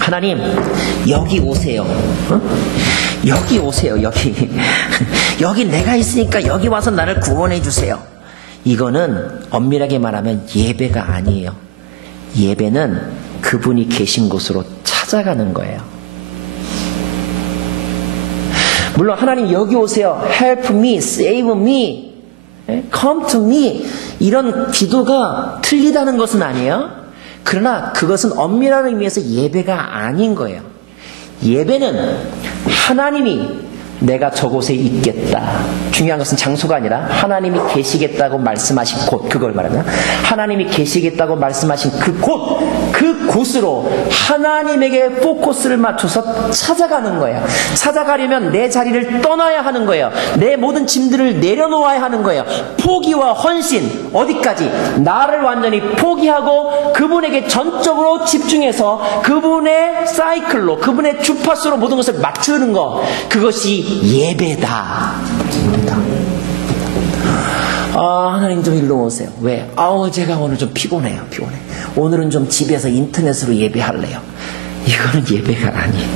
하나님 여기 오세요. 여기 오세요. 여기 내가 있으니까 여기 와서 나를 구원해 주세요. 이거는 엄밀하게 말하면 예배가 아니에요. 예배는 그분이 계신 곳으로 찾아가는 거예요. 물론 하나님 여기 오세요. Help me, save me, come to me. 이런 기도가 틀리다는 것은 아니에요. 그러나 그것은 엄밀한 의미에서 예배가 아닌 거예요. 예배는 하나님이 내가 저곳에 있겠다. 중요한 것은 장소가 아니라 하나님이 계시겠다고 말씀하신 곳, 그걸 말하면 하나님이 계시겠다고 말씀하신 그곳으로 하나님에게 포커스를 맞춰서 찾아가는 거예요. 찾아가려면 내 자리를 떠나야 하는 거예요. 내 모든 짐들을 내려놓아야 하는 거예요. 포기와 헌신, 어디까지? 나를 완전히 포기하고 그분에게 전적으로 집중해서 그분의 사이클로, 그분의 주파수로 모든 것을 맞추는 것, 그것이 예배다. 하나님 좀 일로 오세요. 왜? 제가 오늘 좀 피곤해요. 오늘은 좀 집에서 인터넷으로 예배할래요. 이거는 예배가 아니에요.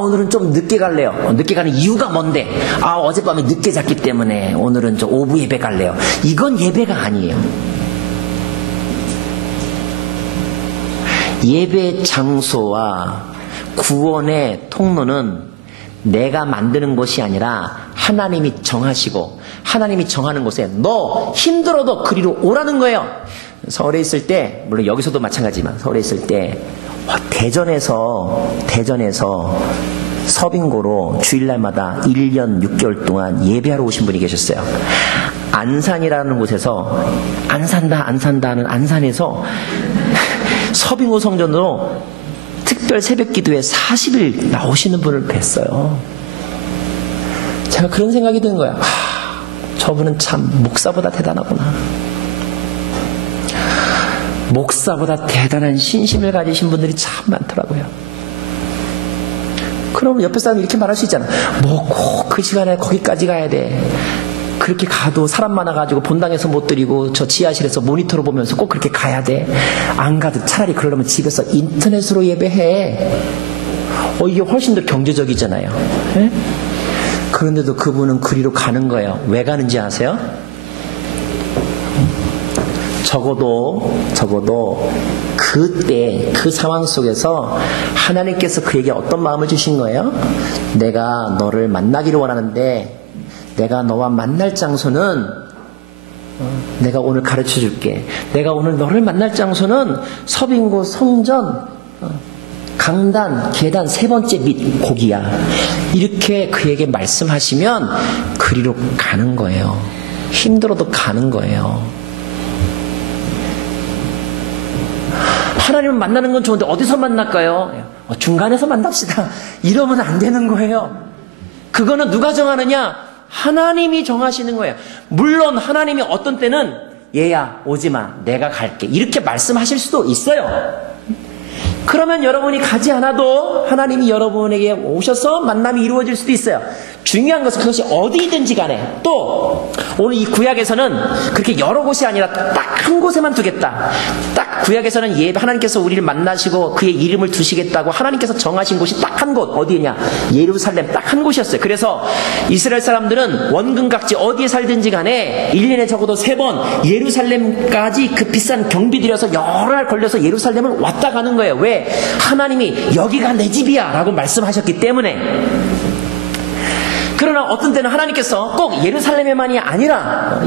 오늘은 좀 늦게 갈래요. 늦게 가는 이유가 뭔데? 어젯밤에 늦게 잤기 때문에 오늘은 좀 오후 예배 갈래요. 이건 예배가 아니에요. 예배 장소와 구원의 통로는 내가 만드는 것이 아니라 하나님이 정하시고, 하나님이 정하는 곳에 너 힘들어도 그리로 오라는 거예요. 서울에 있을 때, 물론 여기서도 마찬가지지만 서울에 있을 때 대전에서 서빙고로 주일날마다 1년 6개월 동안 예배하러 오신 분이 계셨어요. 안산이라는 곳에서 안 산다 하는 안산에서 서빙고 성전으로 특별 새벽 기도에 40일 나오시는 분을 뵀어요. 제가 그런 생각이 드는 거야. 저분은 참 목사보다 대단하구나. 목사보다 대단한 신심을 가지신 분들이 참 많더라고요. 그럼 옆에 사람이 이렇게 말할 수 있잖아. 꼭 그 시간에 거기까지 가야 돼. 그렇게 가도 사람 많아가지고 본당에서 못 드리고 저 지하실에서 모니터로 보면서 꼭 그렇게 가야 돼. 안 가도 차라리 그러려면 집에서 인터넷으로 예배해. 이게 훨씬 더 경제적이잖아요. 에? 그런데도 그분은 그리로 가는 거예요. 왜 가는지 아세요? 적어도 그때 그 상황 속에서 하나님께서 그에게 어떤 마음을 주신 거예요? 내가 너를 만나기를 원하는데 내가 너와 만날 장소는 내가 오늘 가르쳐 줄게. 내가 오늘 너를 만날 장소는 서빙고 성전 강단 계단 3번째 밑 고기야. 이렇게 그에게 말씀하시면 그리로 가는 거예요. 힘들어도 가는 거예요. 하나님을 만나는 건 좋은데 어디서 만날까요? 중간에서 만납시다. 이러면 안 되는 거예요. 그거는 누가 정하느냐? 하나님이 정하시는 거예요. 물론 하나님이 어떤 때는 얘야 오지마 내가 갈게 이렇게 말씀하실 수도 있어요. 그러면 여러분이 가지 않아도 하나님이 여러분에게 오셔서 만남이 이루어질 수도 있어요. 중요한 것은 그것이 어디든지 간에 또 오늘 이 구약에서는 그렇게 여러 곳이 아니라 딱 한 곳에만 두겠다. 딱 구약에서는 하나님께서 우리를 만나시고 그의 이름을 두시겠다고 하나님께서 정하신 곳이 딱 한 곳 어디냐? 예루살렘 딱 한 곳이었어요. 그래서 이스라엘 사람들은 원근각지 어디에 살든지 간에 1년에 적어도 3번 예루살렘까지 그 비싼 경비 들여서 여러 날 걸려서 예루살렘을 왔다 가는 거예요. 왜? 하나님이 여기가 내 집이야 라고 말씀하셨기 때문에. 그러나 어떤 때는 하나님께서 꼭 예루살렘에만이 아니라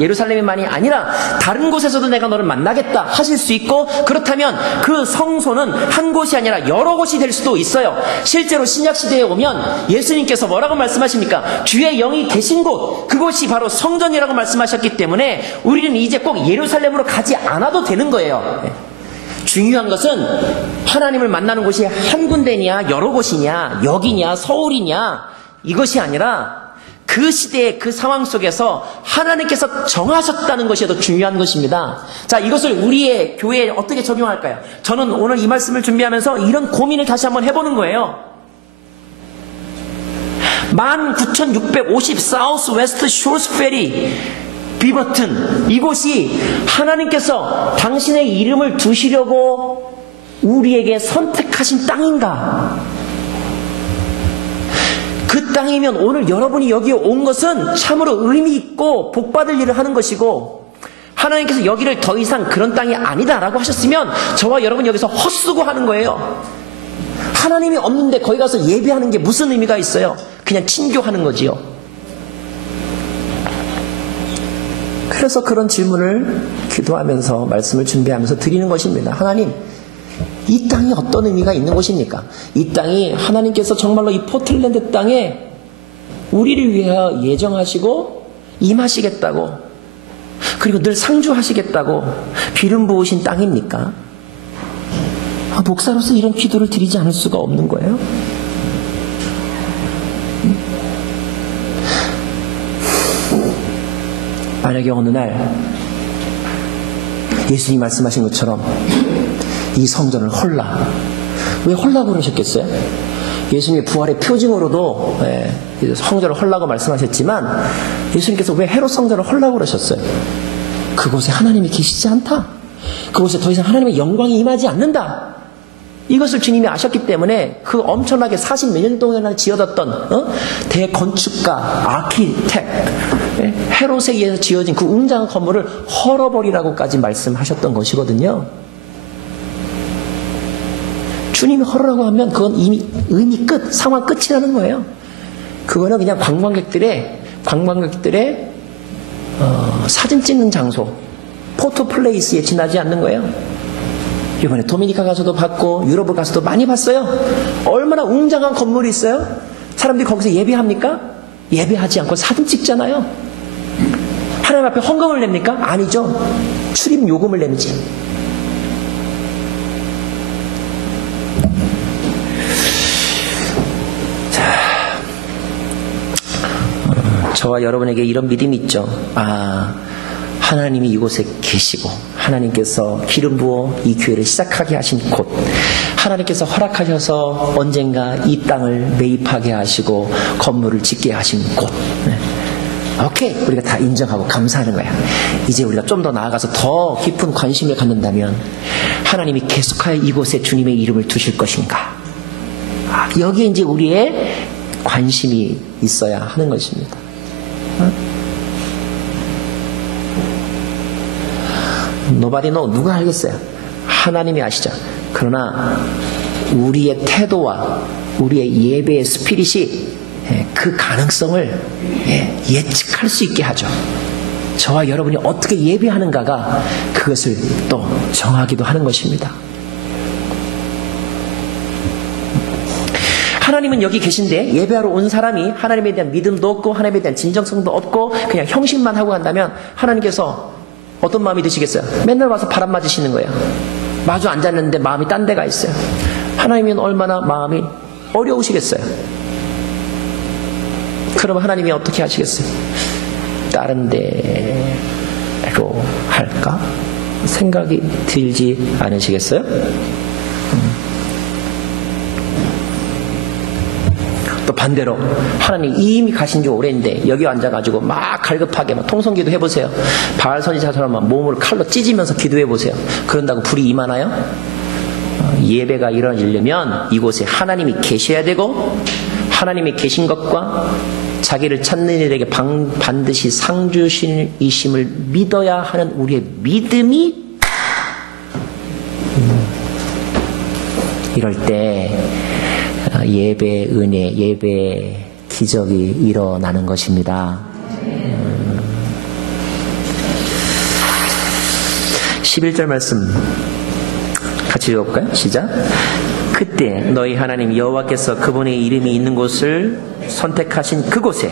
다른 곳에서도 내가 너를 만나겠다 하실 수 있고, 그렇다면 그 성소는 한 곳이 아니라 여러 곳이 될 수도 있어요. 실제로 신약시대에 오면 예수님께서 뭐라고 말씀하십니까? 주의 영이 계신 곳, 그곳이 바로 성전이라고 말씀하셨기 때문에 우리는 이제 꼭 예루살렘으로 가지 않아도 되는 거예요. 중요한 것은 하나님을 만나는 곳이 한 군데냐 여러 곳이냐 여기냐 서울이냐 이것이 아니라 그 시대의 그 상황 속에서 하나님께서 정하셨다는 것이 더 중요한 것입니다. 자, 이것을 우리의 교회에 어떻게 적용할까요? 저는 오늘 이 말씀을 준비하면서 이런 고민을 다시 한번 해보는 거예요. 19,650 사우스 웨스트 쇼스 페리 비버튼, 이곳이 하나님께서 당신의 이름을 두시려고 우리에게 선택하신 땅인가? 그 땅이면 오늘 여러분이 여기에 온 것은 참으로 의미 있고 복받을 일을 하는 것이고, 하나님께서 여기를 더 이상 그런 땅이 아니다라고 하셨으면 저와 여러분 여기서 헛수고 하는 거예요. 하나님이 없는데 거기 가서 예배하는 게 무슨 의미가 있어요? 그냥 친교하는 거지요. 그래서 그런 질문을 기도하면서 말씀을 준비하면서 드리는 것입니다. 하나님, 이 땅이 어떤 의미가 있는 곳입니까? 이 땅이 하나님께서 정말로 이 포틀랜드 땅에 우리를 위하여 예정하시고 임하시겠다고, 그리고 늘 상주하시겠다고 기름 부으신 땅입니까? 목사로서 이런 기도를 드리지 않을 수가 없는 거예요. 만약에 어느 날 예수님이 말씀하신 것처럼 이 성전을 헐라. 왜 헐라고 그러셨겠어요? 예수님의 부활의 표징으로도 성전을 헐라고 말씀하셨지만 예수님께서 왜 헤롯 성전을 헐라고 그러셨어요? 그곳에 하나님이 계시지 않다. 그곳에 더 이상 하나님의 영광이 임하지 않는다. 이것을 주님이 아셨기 때문에 그 엄청나게 40몇 년 동안 지어졌던 대건축가 아키텍 헤롯에 의해서 지어진 그 웅장한 건물을 헐어버리라고까지 말씀하셨던 것이거든요. 주님이 헐으라고 하면 그건 이미 의미 끝, 상황 끝이라는 거예요. 그거는 그냥 관광객들의 사진 찍는 장소, 포토 플레이스에 지나지 않는 거예요. 이번에 도미니카 가서도 봤고 유럽을 가서도 많이 봤어요. 얼마나 웅장한 건물이 있어요. 사람들이 거기서 예배합니까? 예배하지 않고 사진 찍잖아요. 하나님 앞에 헌금을 냅니까? 아니죠. 출입 요금을 내는지. 저와 여러분에게 이런 믿음이 있죠. 하나님이 이곳에 계시고 하나님께서 기름 부어 이 교회를 시작하게 하신 곳, 하나님께서 허락하셔서 언젠가 이 땅을 매입하게 하시고 건물을 짓게 하신 곳. 오케이, 우리가 다 인정하고 감사하는 거야. 이제 우리가 좀 더 나아가서 더 깊은 관심을 갖는다면 하나님이 계속하여 이곳에 주님의 이름을 두실 것인가? 여기에 이제 우리의 관심이 있어야 하는 것입니다. Nobody know. 누가 알겠어요? 하나님이 아시죠. 그러나 우리의 태도와 우리의 예배의 스피릿이 그 가능성을 예측할 수 있게 하죠. 저와 여러분이 어떻게 예배하는가가 그것을 또 정하기도 하는 것입니다. 하나님은 여기 계신데 예배하러 온 사람이 하나님에 대한 믿음도 없고 하나님에 대한 진정성도 없고 그냥 형식만 하고 간다면 하나님께서 어떤 마음이 드시겠어요? 맨날 와서 바람 맞으시는 거예요. 마주 앉았는데 마음이 딴 데가 있어요. 하나님은 얼마나 마음이 어려우시겠어요. 그럼 하나님이 어떻게 하시겠어요? 다른 데로 할까? 생각이 들지 않으시겠어요? 또 반대로 하나님 이미 가신 지 오래인데 여기 앉아가지고 막 갈급하게 막 통성기도 해보세요. 바알 선지자처럼 몸을 칼로 찢으면서 기도해보세요. 그런다고 불이 임하나요? 예배가 이루어지려면 이곳에 하나님이 계셔야 되고 하나님이 계신 것과 자기를 찾는 이들에게 반드시 상주신이심을 믿어야 하는 우리의 믿음이 이럴 때 예배 은혜, 예배 기적이 일어나는 것입니다. 11절 말씀 같이 읽어볼까요? 시작. 그때 너희 하나님 여호와께서 그분의 이름이 있는 곳을 선택하신 그곳에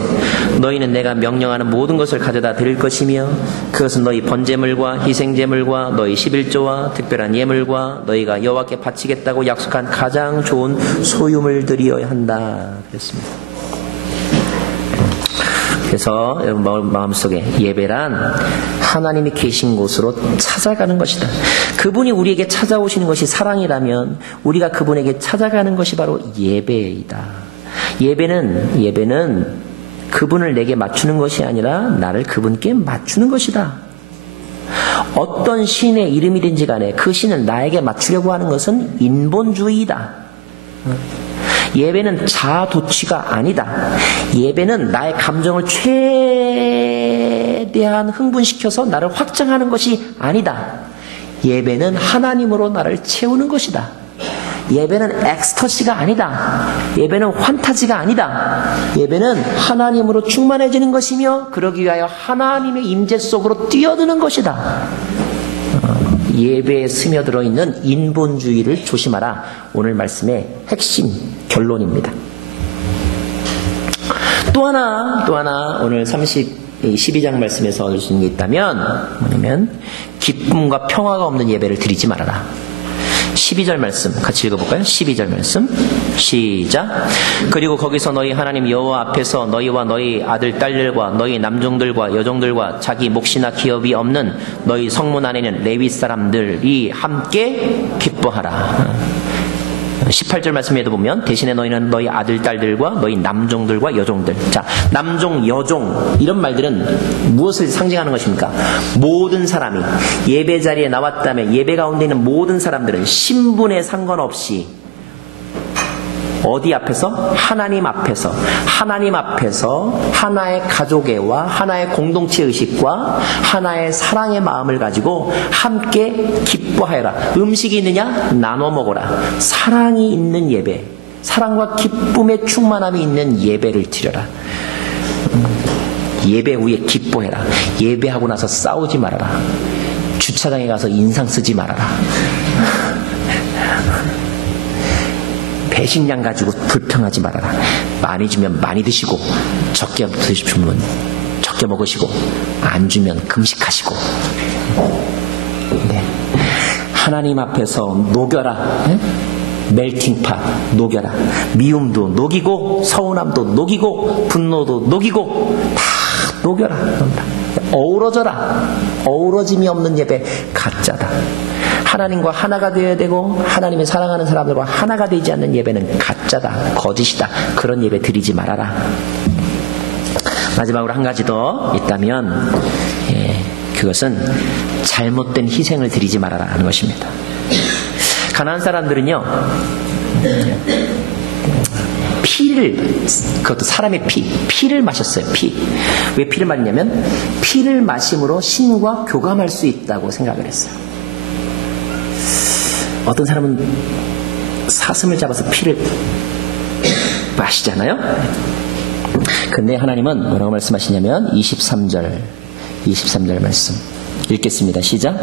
너희는 내가 명령하는 모든 것을 가져다 드릴 것이며 그것은 너희 번제물과 희생제물과 너희 11조와 특별한 예물과 너희가 여호와께 바치겠다고 약속한 가장 좋은 소유물들이어야 한다 그랬습니다. 그래서 여러분 마음속에 예배란 하나님이 계신 곳으로 찾아가는 것이다. 그분이 우리에게 찾아오시는 것이 사랑이라면 우리가 그분에게 찾아가는 것이 바로 예배이다. 예배는 그분을 내게 맞추는 것이 아니라 나를 그분께 맞추는 것이다. 어떤 신의 이름이든지 간에 그 신을 나에게 맞추려고 하는 것은 인본주의이다. 예배는 자아도취가 아니다. 예배는 나의 감정을 최대한 흥분시켜서 나를 확장하는 것이 아니다. 예배는 하나님으로 나를 채우는 것이다. 예배는 엑스터시가 아니다. 예배는 환타지가 아니다. 예배는 하나님으로 충만해지는 것이며 그러기 위하여 하나님의 임재 속으로 뛰어드는 것이다. 예배에 스며들어 있는 인본주의를 조심하라. 오늘 말씀의 핵심 결론입니다. 또 하나 오늘 12장 말씀에서 얻을 수 있는 게 있다면 뭐냐면 기쁨과 평화가 없는 예배를 드리지 말아라. 12절 말씀 같이 읽어볼까요? 12절 말씀 시작. 그리고 거기서 너희 하나님 여호와 앞에서 너희와 너희 아들 딸들과 너희 남종들과 여종들과 자기 몫이나 기업이 없는 너희 성문 안에 있는 레위 사람들이 함께 기뻐하라. 18절 말씀에도 보면 대신에 너희는 너희 아들 딸들과 너희 남종들과 여종들. 자, 남종, 여종 이런 말들은 무엇을 상징하는 것입니까? 모든 사람이 예배 자리에 나왔다면 예배 가운데 있는 모든 사람들은 신분에 상관없이 어디 앞에서? 하나님 앞에서 하나의 가족애와 하나의 공동체 의식과 하나의 사랑의 마음을 가지고 함께 기뻐하여라. 음식이 있느냐? 나눠 먹어라. 사랑이 있는 예배, 사랑과 기쁨의 충만함이 있는 예배를 드려라. 예배 후에 기뻐해라. 예배하고 나서 싸우지 말아라. 주차장에 가서 인상 쓰지 말아라. 배식량 가지고 불평하지 말아라. 많이 주면 많이 드시고 적게 주면 적게 먹으시고 안 주면 금식하시고. 네. 하나님 앞에서 녹여라. 네? 멜팅팟 녹여라. 미움도 녹이고 서운함도 녹이고 분노도 녹이고 다 녹여라. 어우러져라. 어우러짐이 없는 예배 가짜다. 하나님과 하나가 되어야 되고 하나님의 사랑하는 사람들과 하나가 되지 않는 예배는 가짜다. 거짓이다. 그런 예배 드리지 말아라. 마지막으로 한 가지 더 있다면 그것은 잘못된 희생을 드리지 말아라 하는 것입니다. 가나안 사람들은요 그것도 사람의 피를 마셨어요. 왜 피를 마시냐면 피를 마심으로 신과 교감할 수 있다고 생각을 했어요. 어떤 사람은 사슴을 잡아서 피를 마시잖아요. 근데 하나님은 뭐라고 말씀하시냐면 23절 말씀 읽겠습니다. 시작.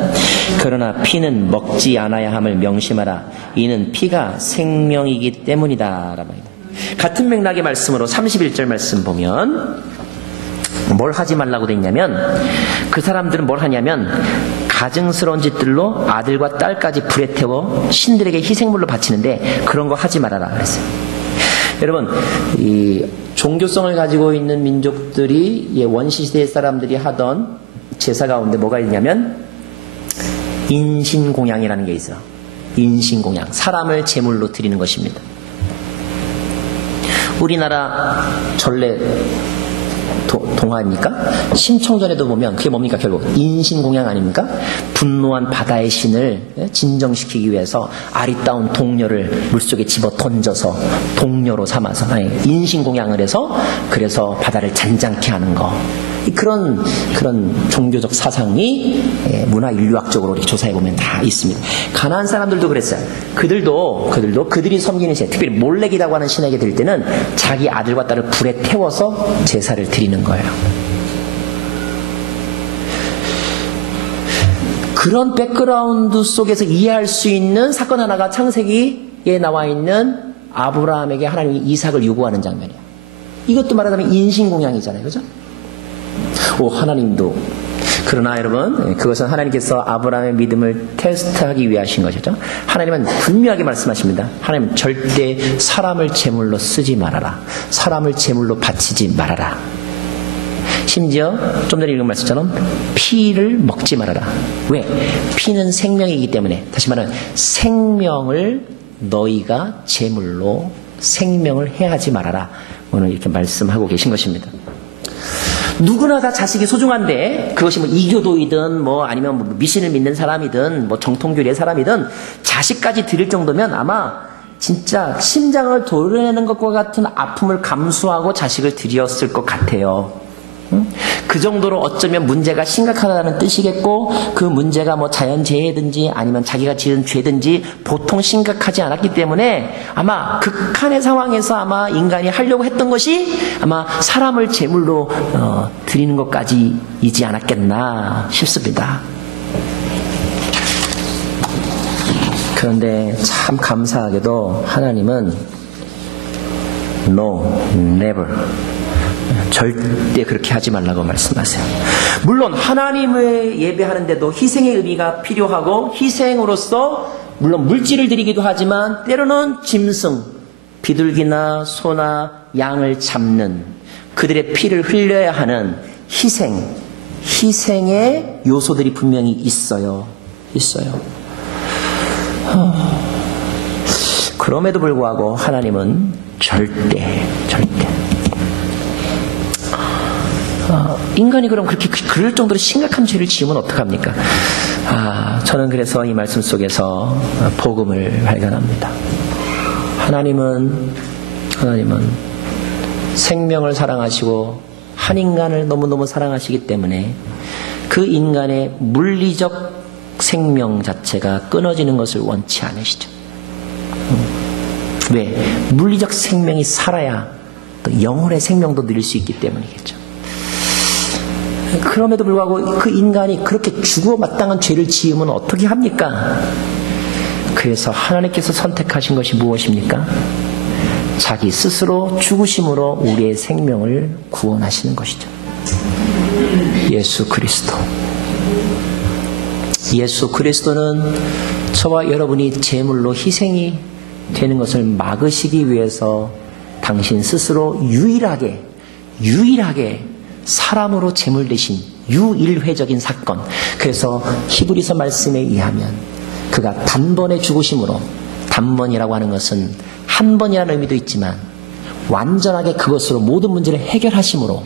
그러나 피는 먹지 않아야 함을 명심하라. 이는 피가 생명이기 때문이다. 라고 합니다. 같은 맥락의 말씀으로 31절 말씀 보면 뭘 하지 말라고 돼 있냐면 그 사람들은 뭘 하냐면 가증스러운 짓들로 아들과 딸까지 불에 태워 신들에게 희생물로 바치는데 그런 거 하지 말아라 그랬어요. 여러분, 이 종교성을 가지고 있는 민족들이 원시시대 사람들이 하던 제사 가운데 뭐가 있냐면 인신공양이라는 게 있어요. 인신공양, 사람을 제물로 드리는 것입니다. 우리나라 전래 동화입니까? 심청전에도 보면 그게 뭡니까? 결국 인신공양 아닙니까? 분노한 바다의 신을 진정시키기 위해서 아리따운 동료를 물속에 집어 던져서 동료로 삼아서 인신공양을 해서 그래서 바다를 잔잔케 하는 거. 그런 종교적 사상이 문화 인류학적으로 이렇게 조사해 보면 다 있습니다. 가나안 사람들도 그랬어요. 그들도 그들이 섬기는 신, 특별히 몰렉이라고 하는 신에게 드릴 때는 자기 아들과 딸을 불에 태워서 제사를 드리는 거예요. 그런 백그라운드 속에서 이해할 수 있는 사건 하나가 창세기에 나와 있는 아브라함에게 하나님이 이삭을 요구하는 장면이에요. 이것도 말하자면 인신공양이잖아요. 그죠? 하나님도. 그러나 여러분, 그것은 하나님께서 아브라함의 믿음을 테스트하기 위해 하신 것이죠. 하나님은 분명하게 말씀하십니다. 하나님은 절대 사람을 제물로 쓰지 말아라. 사람을 제물로 바치지 말아라. 심지어 좀 전에 읽은 말씀처럼 피를 먹지 말아라. 왜? 피는 생명이기 때문에. 다시 말하면 생명을 너희가 제물로 생명을 해하지 말아라. 오늘 이렇게 말씀하고 계신 것입니다. 누구나 다 자식이 소중한데 그것이 뭐 이교도이든 뭐 아니면 뭐 미신을 믿는 사람이든 뭐 정통교리의 사람이든 자식까지 드릴 정도면 아마 진짜 심장을 도려내는 것과 같은 아픔을 감수하고 자식을 드렸을 것 같아요. 그 정도로 어쩌면 문제가 심각하다는 뜻이겠고, 그 문제가 뭐 자연재해든지 아니면 자기가 지은 죄든지 보통 심각하지 않았기 때문에 아마 극한의 상황에서 아마 인간이 하려고 했던 것이 아마 사람을 제물로 드리는 것까지이지 않았겠나 싶습니다. 그런데 참 감사하게도 하나님은 No, never, 절대 그렇게 하지 말라고 말씀하세요. 물론 하나님을 예배하는데도 희생의 의미가 필요하고, 희생으로서 물론 물질을 드리기도 하지만 때로는 짐승, 비둘기나 소나 양을 잡는, 그들의 피를 흘려야 하는 희생의 요소들이 분명히 있어요. 그럼에도 불구하고 하나님은 절대 인간이 그럼 그럴 정도로 심각한 죄를 지으면 어떡합니까? 저는 그래서 이 말씀 속에서 복음을 발견합니다. 하나님은 생명을 사랑하시고 한 인간을 너무너무 사랑하시기 때문에 그 인간의 물리적 생명 자체가 끊어지는 것을 원치 않으시죠. 왜? 물리적 생명이 살아야 또 영혼의 생명도 누릴 수 있기 때문이겠죠. 그럼에도 불구하고 그 인간이 그렇게 죽어 마땅한 죄를 지으면 어떻게 합니까? 그래서 하나님께서 선택하신 것이 무엇입니까? 자기 스스로 죽으심으로 우리의 생명을 구원하시는 것이죠. 예수 그리스도. 예수 그리스도는 저와 여러분이 제물로 희생이 되는 것을 막으시기 위해서 당신 스스로 유일하게 사람으로 제물 되신 유일회적인 사건. 그래서 히브리서 말씀에 의하면 그가 단번에 죽으심으로, 단번이라고 하는 것은 한 번이라는 의미도 있지만 완전하게 그것으로 모든 문제를 해결하심으로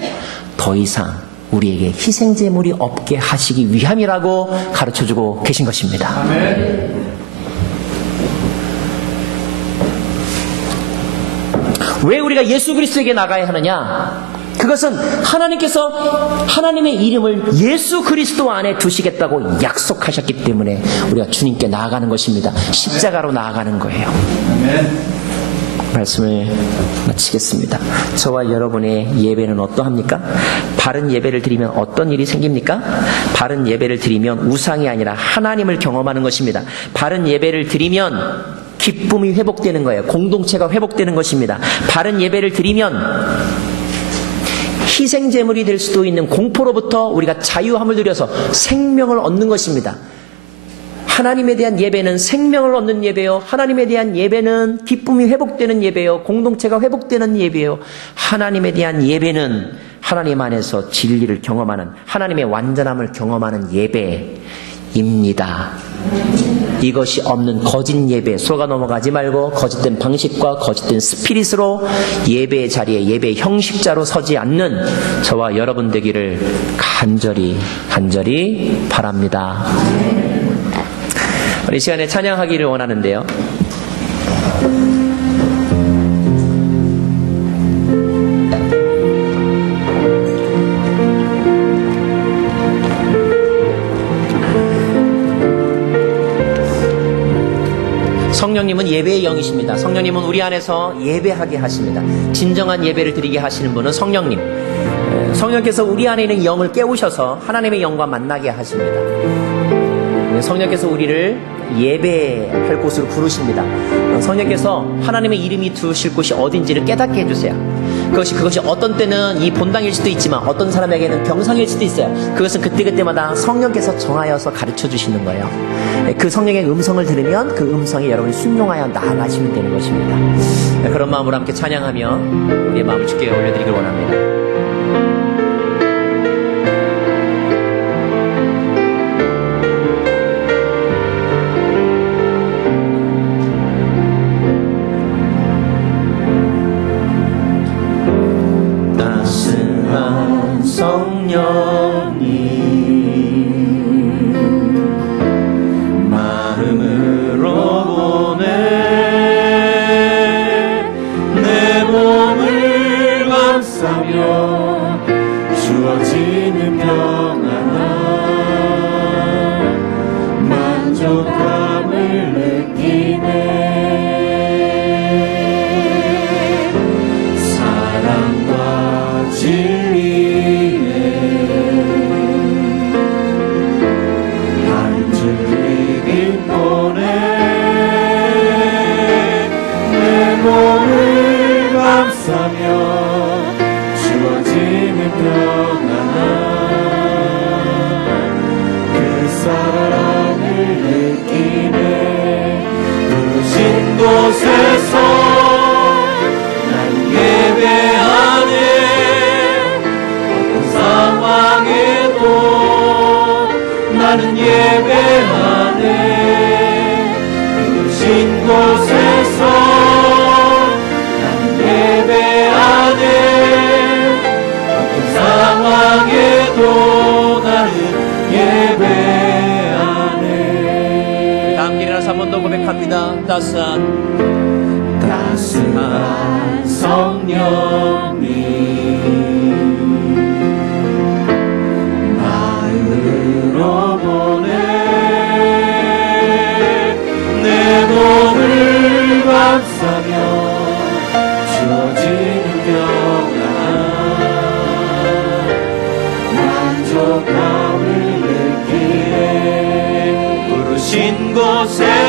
더 이상 우리에게 희생제물이 없게 하시기 위함이라고 가르쳐주고 계신 것입니다. 아멘. 왜 우리가 예수 그리스도에게 나가야 하느냐? 그것은 하나님께서 하나님의 이름을 예수 그리스도 안에 두시겠다고 약속하셨기 때문에 우리가 주님께 나아가는 것입니다. 십자가로 나아가는 거예요. 아멘. 말씀을 마치겠습니다. 저와 여러분의 예배는 어떠합니까? 바른 예배를 드리면 어떤 일이 생깁니까? 바른 예배를 드리면 우상이 아니라 하나님을 경험하는 것입니다. 바른 예배를 드리면 기쁨이 회복되는 거예요. 공동체가 회복되는 것입니다. 바른 예배를 드리면 희생제물이 될 수도 있는 공포로부터 우리가 자유함을 누려서 생명을 얻는 것입니다. 하나님에 대한 예배는 생명을 얻는 예배요. 하나님에 대한 예배는 기쁨이 회복되는 예배요. 공동체가 회복되는 예배요. 하나님에 대한 예배는 하나님 안에서 진리를 경험하는, 하나님의 완전함을 경험하는 예배입니다. 이것이 없는 거짓 예배, 속아 넘어가지 말고 거짓된 방식과 거짓된 스피릿으로 예배의 자리에 예배의 형식자로 서지 않는 저와 여러분 되기를 간절히 바랍니다. 이 시간에 찬양하기를 원하는데요. 성령님은 예배의 영이십니다. 성령님은 우리 안에서 예배하게 하십니다. 진정한 예배를 드리게 하시는 분은 성령님. 성령께서 우리 안에 있는 영을 깨우셔서 하나님의 영과 만나게 하십니다. 성령께서 우리를 예배할 곳으로 부르십니다. 성령께서 하나님의 이름이 두실 곳이 어딘지를 깨닫게 해주세요. 그것이 어떤 때는 이 본당일 수도 있지만 어떤 사람에게는 병상일 수도 있어요. 그것은 그때그때마다 성령께서 정하여서 가르쳐 주시는 거예요. 그 성령의 음성을 들으면 그 음성에 여러분이 순종하여 나아가시면 되는 것입니다. 그런 마음으로 함께 찬양하며 우리의 마음을 주께 올려드리길 원합니다. 따스한 성령님 마음으로 보내 내 몸을 감싸며 주어지는 평안 만족함을 느끼네 부르신 곳에